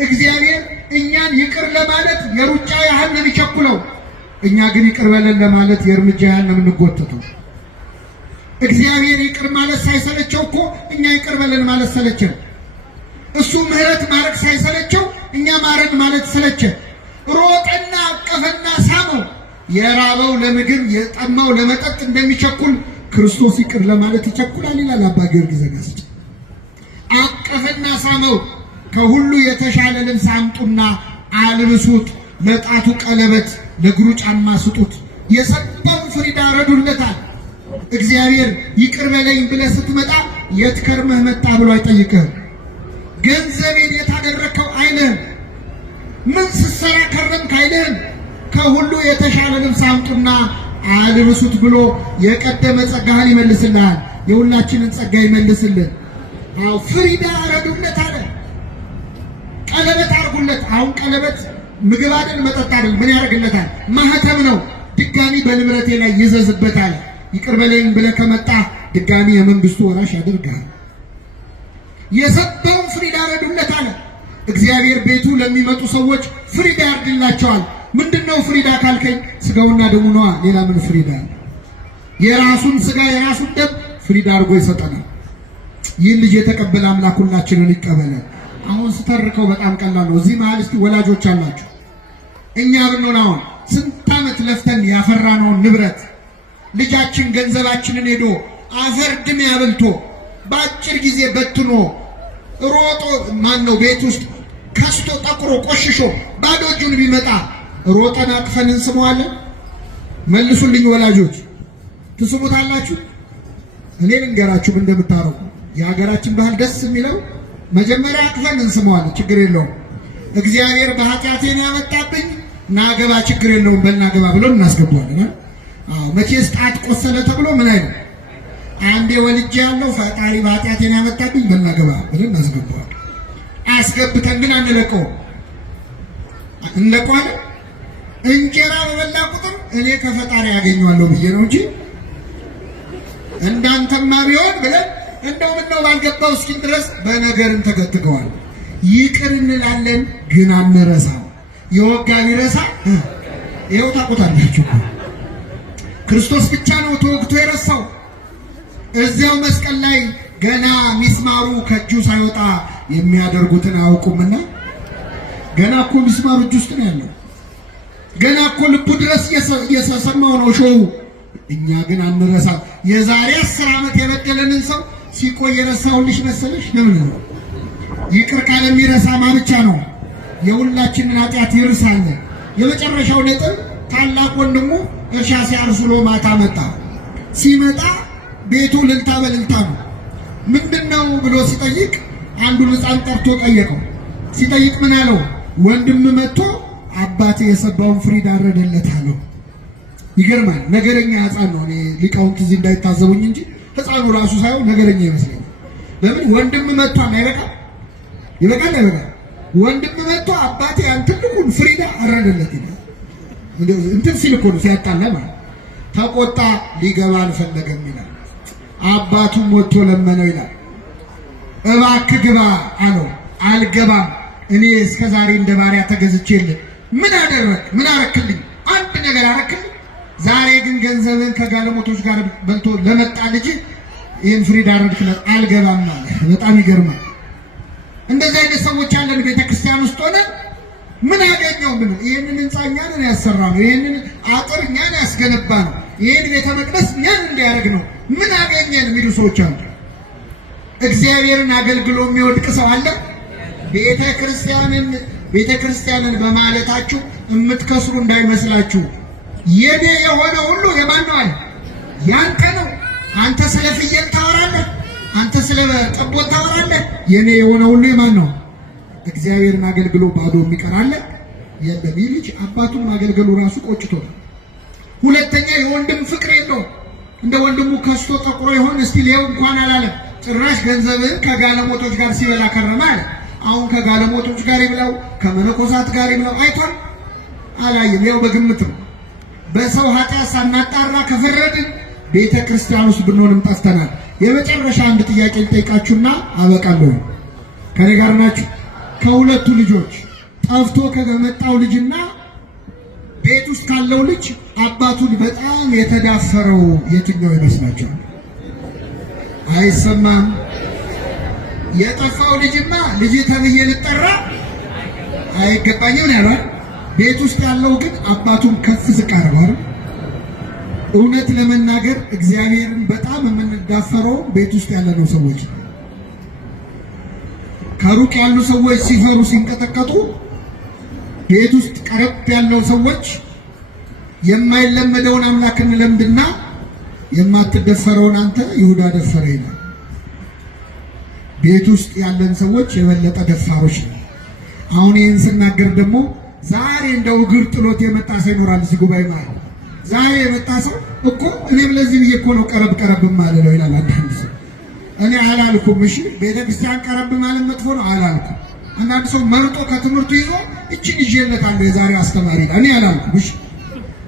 እግዚአብሔር እኛን ይቅር ለማለት የሩጫ ያህል ነው የሚቸኩለው። እኛ ግን ይቅር በለን ለማለት የእርምጃ ያህል ነው የምንጎተተው። እግዚአብሔር ይቅር ማለት ሳይሰለቸው እኮ እኛ ይቅር በለን ማለት ሰለቸን። እሱ ምሕረት ማድረግ ሳይሰለቸው እኛ ማድረግ ማለት ሰለቸን። ሮጠና አቀፈና ሳመው። የራበው ለምግብ የጠማው ለመጠጥ እንደሚቸኩል ክርስቶስ ይቅር ለማለት ይቸኩላል ይላል አባ ጊዮርጊስ ዘጋስጫ። አቀፈና ሳመው። ከሁሉ የተሻለ ልብስ አምጡና አልብሱት፣ ለጣቱ ቀለበት፣ ለእግሩ ጫማ ስጡት፣ የሰጠውን ፍሪዳ ረዱለታል። እግዚአብሔር ይቅር በለኝ ብለህ ስትመጣ የት ከርመህ መጣ ብሎ አይጠይቅህም። ገንዘቤን የት አደረከው አይልህም። ምን ስትሰራ ከረምክ አይልህም። ከሁሉ የተሻለ ልብስ አምጡና አልብሱት ብሎ የቀደመ ጸጋህን ይመልስልሃል። የሁላችንን ጸጋ ይመልስልን። አው ፍሪዳ ረዱለት አለ። ቀለበት አርጉለት። አሁን ቀለበት ምግብ አይደል መጠጥ አይደል፣ ምን ያደርግለታል? ማህተም ነው። ድጋሚ በንብረቴ ላይ ይዘዝበታል። ይቅር በለኝ ብለህ ከመጣ ድጋሚ የመንግስቱ ወራሽ ያደርጋል። የሰጠውን ፍሪዳ ረዱለት አለ። እግዚአብሔር ቤቱ ለሚመጡ ሰዎች ፍሪዳ ያርድላቸዋል። ምንድነው ፍሪዳ ካልከኝ ስጋውና ደሙ ነዋ። ሌላ ምን ፍሪዳ? የራሱን ስጋ የራሱን ደም ፍሪዳ አድርጎ ይሰጠናል። ይህን ልጅ የተቀበለ አምላክ ሁላችንን ይቀበላል። አሁን ስተርከው በጣም ቀላል ነው። እዚህ መሀል እስቲ ወላጆች አላችሁ። እኛ ብንሆን አሁን ስንት ዓመት ለፍተን ያፈራነውን ንብረት ልጃችን ገንዘባችንን ሄዶ አፈር ድሜ አብልቶ በአጭር ጊዜ በትኖ ሮጦ ነው ቤት ውስጥ ከስቶ ጠቁሮ ቆሽሾ ባዶ እጁን ቢመጣ ሮጠን አቅፈን እንስመዋለን? መልሱልኝ ወላጆች፣ ትስሙታላችሁ? እኔ ልንገራችሁ እንደምታረቁ የሀገራችን ባህል ደስ የሚለው መጀመሪያ አቅፈን እንስመዋለን፣ ችግር የለውም። እግዚአብሔር በኃጢአቴን ያመጣብኝ ናገባ፣ ችግር የለውም በልናገባ ብሎ እናስገባዋለን። መቼስ ጣት ቆሰለ ተብሎ ምን አይነት አንዴ ወልጄ ያለው ፈጣሪ በኃጢአቴን ያመጣብኝ በልናገባ ብለን እናስገባዋለን። አስገብተን ግን አንለቀውም። እንለቀዋለን። እንጀራ በበላ ቁጥር እኔ ከፈጣሪ ያገኘዋለሁ ብዬ ነው እንጂ እንዳንተማ ቢሆን ብለን እንደው ምነው ባልገባው እስኪን ድረስ በነገርም ተገትገዋል። ይቅር እንላለን ግን አንረሳው። የወጋ ቢረሳ ይኸው ታውቁታላችሁ። ክርስቶስ ብቻ ነው ተወግቶ የረሳው። እዚያው መስቀል ላይ ገና ሚስማሩ ከእጁ ሳይወጣ የሚያደርጉትን አያውቁምና ገና እኮ ሚስማሩ እጁ ውስጥ ነው ያለው። ገና እኮ ልቡ ድረስ እየሰማው ነው ሾው። እኛ ግን አንረሳም። የዛሬ 10 ዓመት የበደለንን ሰው ሲቆይ የረሳውልሽ መሰለሽ? ለምን ነው? ይቅር ካለ የሚረሳ ማን ብቻ ነው? የሁላችንን ኃጢአት ይርሳል። የመጨረሻው ነጥብ ታላቅ ወንድሙ እርሻ ሲያርስ ውሎ ማታ መጣ። ሲመጣ ቤቱ ልልታ በልልታ ነው። ምንድነው ብሎ ሲጠይቅ አንዱን ሕፃን ጠርቶ ጠየቀው። ሲጠይቅ ምን አለው? ወንድም መጥቶ አባቴ የሰባውን ፍሪዳ አረደለት አለው። ይገርማል። ነገረኛ ሕፃን ነው። እኔ ሊቃውንት እዚህ እንዳይታዘቡኝ እንጂ ሕፃኑ ራሱ ሳይሆን ነገረኛ ይመስለኛል። ለምን ወንድም መጥቶ አይበቃም? ይበቃል አይበቃም? ወንድም መጥቶ አባቴ ያን ትልቁን ፍሪዳ አረደለት ይላል። እንትን ሲል እኮ ነው ሲያጣላ ማለት። ተቆጣ፣ ሊገባ አልፈለገም ይላል። አባቱም ወጥቶ ለመነው ይላል። እባክህ ግባ አለው። አልገባም፣ እኔ እስከ ዛሬ እንደ ባሪያ ተገዝቼልህ ምን አደረክ? ምን አረክልኝ? አንድ ነገር አረክልኝ? ዛሬ ግን ገንዘብን ከጋለሞቶች ጋር በልቶ ለመጣ ልጅ ይህን ፍሪዳ አረድክለት። አልገባም ማለት በጣም ይገርማል። እንደዚህ አይነት ሰዎች አለን ቤተክርስቲያን ውስጥ ሆነ ምን ያገኘው? ምን ይሄንን ህንጻ እኛን ያሰራነው፣ ይሄንን አጥር እኛን ያስገነባነው፣ ይሄን ቤተ መቅደስ እኛን እንዲያደርግ ነው። ምን አገኘን የሚሉ ሰዎች አሉ። እግዚአብሔርን አገልግሎ የሚወድቅ ሰው አለ? ቤተክርስቲያንን በማለታችሁ የምትከስሩ እንዳይመስላችሁ። የኔ የሆነ ሁሉ የማን ነው አለ? ያንተ ነው። አንተ ስለ ፍየል ታወራለህ፣ አንተ ስለ ጠቦት ታወራለህ። የኔ የሆነ ሁሉ የማን ነው? እግዚአብሔርን አገልግሎ ባዶ የሚቀር አለ? የለም። ይህ ልጅ አባቱን ማገልገሉ ራሱ ቆጭቶታል። ሁለተኛ የወንድም ፍቅር የለውም። እንደ ወንድሙ ከስቶ ጠቁሮ ይሆን እስቲ ሌው እንኳን አላለም። ጭራሽ ገንዘብህን ከጋለሞቶች ጋር ሲበላ ከረመ አለ። አሁን ከጋለሞቶች ጋር ይብላው ከመነኮሳት ጋር ይብላው አይቷል? አላየም። ያው በግምት ነው። በሰው ኃጢአት ሳናጣራ ከፈረድን ቤተ ክርስቲያን ውስጥ ብንሆንም ጠፍተናል። የመጨረሻ አንድ ጥያቄ ልጠይቃችሁና አበቃለሁ። ከኔ ጋር ናችሁ? ከሁለቱ ልጆች ጠፍቶ ከመጣው ልጅና ቤት ውስጥ ካለው ልጅ አባቱን በጣም የተዳፈረው የትኛው ይመስላችኋል? አይሰማም። የጠፋው ልጅማ ልጅ ተብዬ ልጠራ አይገባኝም ያሏል። ቤት ውስጥ ያለው ግን አባቱን ከፍ ዝቅ አድርጓል። እውነት ለመናገር እግዚአብሔርን በጣም የምንዳፈረው ቤት ውስጥ ያለነው ሰዎች፣ ከሩቅ ያሉ ሰዎች ሲፈሩ ሲንቀጠቀጡ፣ ቤት ውስጥ ቀረብ ያለው ሰዎች የማይለመደውን አምላክ እንለምድና የማትደፈረውን አንተ ይሁዳ ደፈረ ይላል። ቤት ውስጥ ያለን ሰዎች የበለጠ ደፋሮች ነው። አሁን ይህን ስናገር ደግሞ ዛሬ እንደው እግር ጥሎት የመጣ ሰው ይኖራል እዚህ ጉባኤ ማለት ነው። ዛሬ የመጣ ሰው እኮ እኔም ለዚህ ብዬ እኮ ነው ቀረብ ማለለው ይላል አንዳንድ ሰው። እኔ አላልኩም። እሺ ቤተክርስቲያን ቀረብ ማለት መጥፎ ነው አላልኩም። አንዳንድ ሰው መርጦ ከትምህርቱ ይዞ እቺን ይዤለታለሁ የዛሬው አስተማሪ ይላል። እኔ አላልኩም። እሺ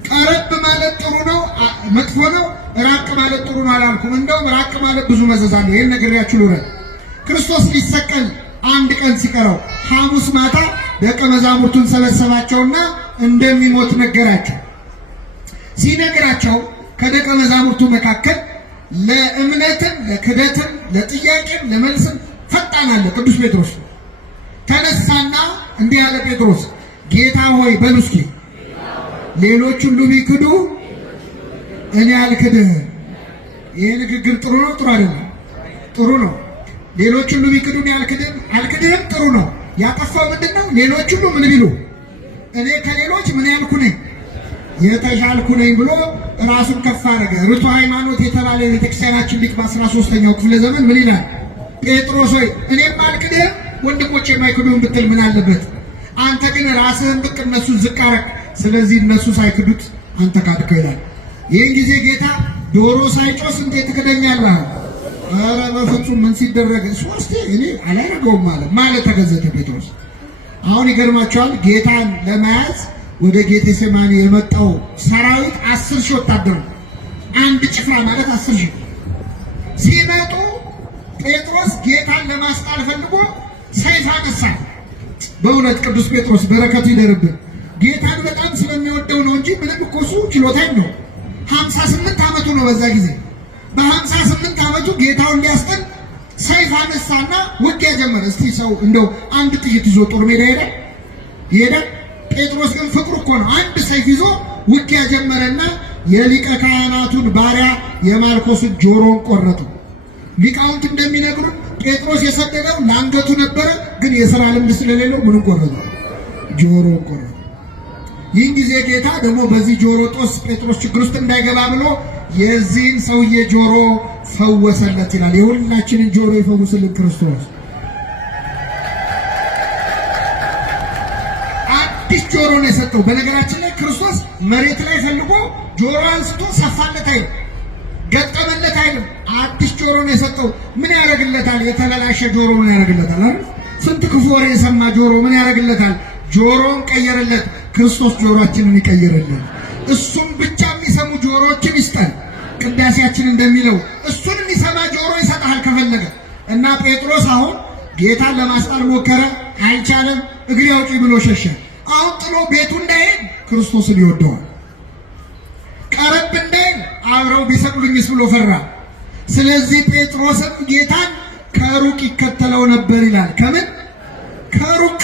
ቀረብ ማለት ጥሩ ነው መጥፎ ነው፣ ራቅ ማለት ጥሩ ነው አላልኩም። እንደውም ራቅ ማለት ብዙ መዘዝ አለው። ይሄን ነግሬያችሁ ልውረድ። ክርስቶስ ሊሰቀል አንድ ቀን ሲቀረው ሐሙስ ማታ ደቀ መዛሙርቱን ሰበሰባቸውና እንደሚሞት ነገራቸው። ሲነግራቸው ከደቀ መዛሙርቱ መካከል ለእምነትም ለክደትም ለጥያቄም ለመልስም ፈጣን አለ ቅዱስ ጴጥሮስ። ተነሳና እንዲህ ያለ ጴጥሮስ ጌታ ሆይ በሉ እስኪ ሌሎች ሁሉ ቢክዱ እኔ አልክድህም። ይሄ ንግግር ጥሩ ነው ጥሩ አይደለም? ጥሩ ነው። ሌሎች ሁሉ ቢክዱ እኔ አልክድህም ጥሩ ነው። ያጠፋው ምንድነው? ሌሎች ሁሉ ምን ቢሉ እኔ ከሌሎች ምን ያልኩ ነኝ? የተሻልኩ ነኝ ብሎ ራሱን ከፍ አደረገ። ርቱ ሃይማኖት የተባለ የቤተክርስቲያናችን ሊቅ በ13ኛው ክፍለ ዘመን ምን ይላል? ጴጥሮስ ሆይ እኔም አልክድህም ወንድሞቼ የማይክዱህም ብትል ምን አለበት? አንተ ግን ራስህን ብቅ እነሱን ዝቅ አደረግ። ስለዚህ እነሱ ሳይክዱት አንተ ካድከው ይላል። ይህን ጊዜ ጌታ ዶሮ ሳይጮህ ስንቴ ትክደኛለህ? ኧረ በፍጹም ምን ሲደረግ ሶስቴ እኔ አላደርገውም ማለት ተገዘተ ጴጥሮስ። አሁን ይገርማቸዋል። ጌታን ለመያዝ ወደ ጌቴሴማኒ የመጣው ሰራዊት 10,000 ወታደር፣ አንድ ጭፍራ ማለት 10,000 ሲመጡ ጴጥሮስ ጌታን ለማስጣል ፈልጎ ሰይፍ አነሳ። በእውነት ቅዱስ ጴጥሮስ በረከቱ ይደርብን። ጌታን በጣም ስለሚወደው ነው እንጂ ምንም እኮ እሱ ችሎታኝ ነው። 58 ዓመቱ ነው በዛ ጊዜ። በ58 ዓመቱ ጌታውን ሊያስጥል ሰይፍ አነሳና ውጊያ ጀመረ። እስቲ ሰው እንደው አንድ ጥይት ይዞ ጦር ሜዳ ይሄዳል? ጴጥሮስ ግን ፍቅሩ እኮ ነው። አንድ ሰይፍ ይዞ ውጊያ ጀመረና የሊቀ ካህናቱን ባሪያ የማርቆስን ጆሮውን ቆረጡ። ሊቃውንት እንደሚነግሩን ጴጥሮስ የሰደደው ለአንገቱ ነበረ፣ ግን የሥራ ልምድ ስለሌለው ምንም ቆረጠ? ጆሮውን ቆረጠ። ይህን ጊዜ ጌታ ደግሞ በዚህ ጆሮ ጦስ ጴጥሮስ ችግር ውስጥ እንዳይገባ ብሎ የዚህን ሰውዬ ጆሮ ፈወሰለት ይላል። የሁላችንን ጆሮ ይፈውስልን ክርስቶስ። አዲስ ጆሮ ነው የሰጠው። በነገራችን ላይ ክርስቶስ መሬት ላይ ፈልጎ ጆሮ አንስቶ ሰፋለት አይልም፣ ገጠመለት አይልም። አዲስ ጆሮ ነው የሰጠው። ምን ያደርግለታል? የተበላሸ ጆሮ ምን ያደርግለታል? አይደል? ስንት ክፉ ወሬ የሰማ ጆሮ ምን ያደርግለታል? ጆሮን ቀየረለት። ክርስቶስ ጆሮአችንን ይቀይርልን። እሱም ብቻ የሚሰሙ ጆሮዎችን ይስጠን። ቅዳሴያችን እንደሚለው እሱን የሚሰማ ጆሮ ይሰጣል ከፈለገ። እና ጴጥሮስ አሁን ጌታን ለማስጣል ሞከረ፣ አልቻለም። እግሬ አውጪ ብሎ ሸሸ። አሁን ጥሎ ቤቱ እንዳይሄድ ክርስቶስን ይወደዋል። ቀረብ እንዳይል አብረው ቢሰቅሉኝስ ብሎ ፈራ። ስለዚህ ጴጥሮስም ጌታን ከሩቅ ይከተለው ነበር ይላል። ከምን ከሩቅ?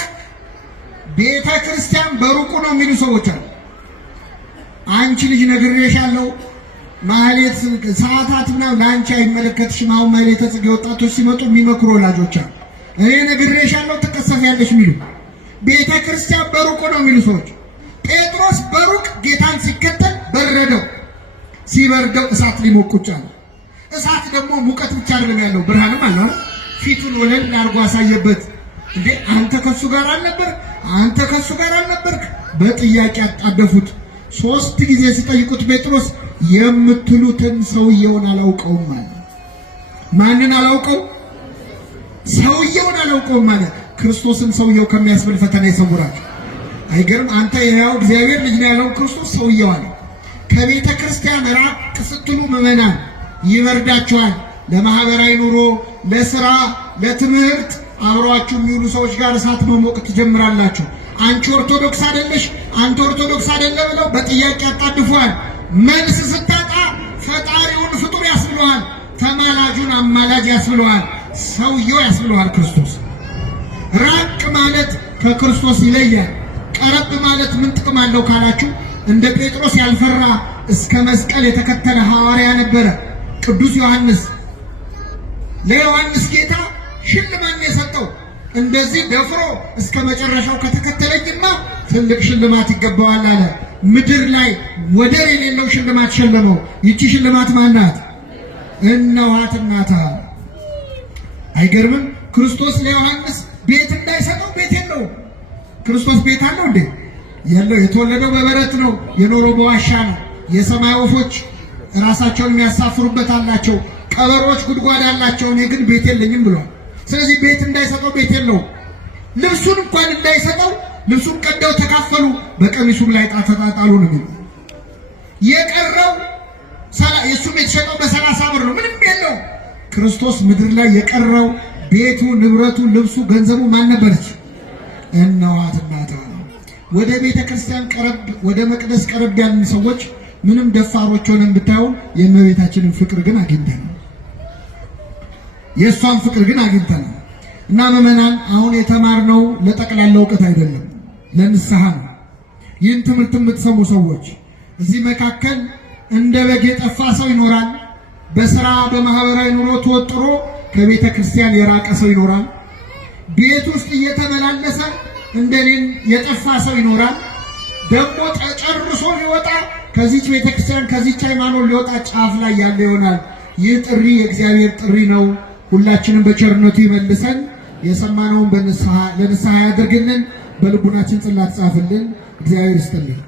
ቤተ ክርስቲያን በሩቁ ነው የሚሉ ሰዎች አሉ። አንቺ ልጅ ነግሬሻለሁ፣ ማህሌት ሰዓታት ምናምን ለአንቺ አይመለከትሽም። አሁን ማህሌተ ጽጌ ወጣቶች ሲመጡ የሚመክሩ ወላጆች አሉ። እኔ ነግሬሻለሁ ትቀሰፊያለሽ የሚሉ። ቤተ ክርስቲያን በሩቁ ነው የሚሉ ሰዎች። ጴጥሮስ በሩቅ ጌታን ሲከተል በረደው። ሲበርደው እሳት ሊሞቅ ቁጭ አለ። እሳት ደግሞ ሙቀት ብቻ አይደለም ያለው፣ ብርሃንም አለው። ፊቱን ወለል አድርጎ አሳየበት። እንዴ አንተ ከሱ ጋር አልነበር? አንተ ከሱ ጋር አልነበርክ? በጥያቄ አጣደፉት። 3 ጊዜ ሲጠይቁት ጴጥሮስ የምትሉትን ሰውየውን አላውቀውም አለ። ማንን አላውቀው? ሰውየውን አላውቀውም አለ። ክርስቶስን ሰውየው ከሚያስብል ፈተና ይሰውራል። አይገርም? አንተ የሕያው እግዚአብሔር ልጅ ነው ያለው ክርስቶስ ሰውየው አለ። ከቤተ ክርስቲያን ራቅ ስትሉ ምዕመናን ይበርዳችኋል። ለማህበራዊ ኑሮ፣ ለስራ፣ ለትምህርት አብሯችሁ የሚውሉ ሰዎች ጋር እሳት መሞቅ ትጀምራላችሁ። አንቺ ኦርቶዶክስ አይደለሽ፣ አንተ ኦርቶዶክስ አይደለ ብለው በጥያቄ ያጣድፈዋል። መልስ ስታጣ ፈጣሪውን ፍጡር ያስብለዋል፣ ተማላጁን አማላጅ ያስብለዋል፣ ሰውየው ያስብለዋል። ክርስቶስ ራቅ ማለት ከክርስቶስ ይለያል። ቀረብ ማለት ምን ጥቅም አለው ካላችሁ፣ እንደ ጴጥሮስ ያልፈራ እስከ መስቀል የተከተለ ሐዋርያ ነበረ ቅዱስ ዮሐንስ። ለዮሐንስ ጌታ ሽልማት የሰጠው እንደዚህ ደፍሮ እስከ መጨረሻው ከተከተለኝማ ትልቅ ሽልማት ይገባዋል አለ። ምድር ላይ ወደር የሌለው ሽልማት ሸለመው። ይቺ ሽልማት ማናት? እነኋት እናታ። አይገርምም? ክርስቶስ ለዮሐንስ ቤት እንዳይሰጠው ቤት የለውም። ክርስቶስ ቤት አለው እንዴ? የለው። የተወለደው በበረት ነው፣ የኖረው በዋሻ ነው። የሰማይ ወፎች ራሳቸውን የሚያሳፍሩበት አላቸው፣ ቀበሮች ጉድጓድ አላቸው። እኔ ግን ቤት የለኝም ብሏል። ስለዚህ ቤት እንዳይሰጠው ቤት የለውም። ልብሱን እንኳን እንዳይሰጠው ልብሱን ቀደው ተካፈሉ፣ በቀሚሱም ላይ ዕጣ ተጣጣሉ ነው የሚለው። የቀረው የእሱም የተሸጠው በ30 ብር ነው፣ ምንም የለው። ክርስቶስ ምድር ላይ የቀረው ቤቱ፣ ንብረቱ፣ ልብሱ፣ ገንዘቡ ማን ነበረች? እነኋት እናቱ። ወደ ቤተ ክርስቲያን ቀረብ፣ ወደ መቅደስ ቀረብ ያልን ሰዎች ምንም ደፋሮች ሆነን ብታዩ የእመቤታችንን ፍቅር ግን አግኝተናል። የእሷን ፍቅር ግን አግኝተናል። እና ምዕመናን አሁን የተማርነው ለጠቅላላ እውቀት አይደለም፣ ለንስሐ ነው። ይህን ትምህርት የምትሰሙ ሰዎች እዚህ መካከል እንደ በግ የጠፋ ሰው ይኖራል። በስራ በማህበራዊ ኑሮ ተወጥሮ ከቤተ ክርስቲያን የራቀ ሰው ይኖራል። ቤት ውስጥ እየተመላለሰ እንደኔን የጠፋ ሰው ይኖራል። ደግሞ ተጨርሶ ሊወጣ ከዚች ቤተ ክርስቲያን ከዚች ሃይማኖት ሊወጣ ጫፍ ላይ ያለ ይሆናል። ይህ ጥሪ የእግዚአብሔር ጥሪ ነው። ሁላችንም በቸርነቱ ይመልሰን። የሰማነውን ለንስሐ ያድርግልን። በልቡናችን ጽላት ጻፍልን። እግዚአብሔር ይስጥልን።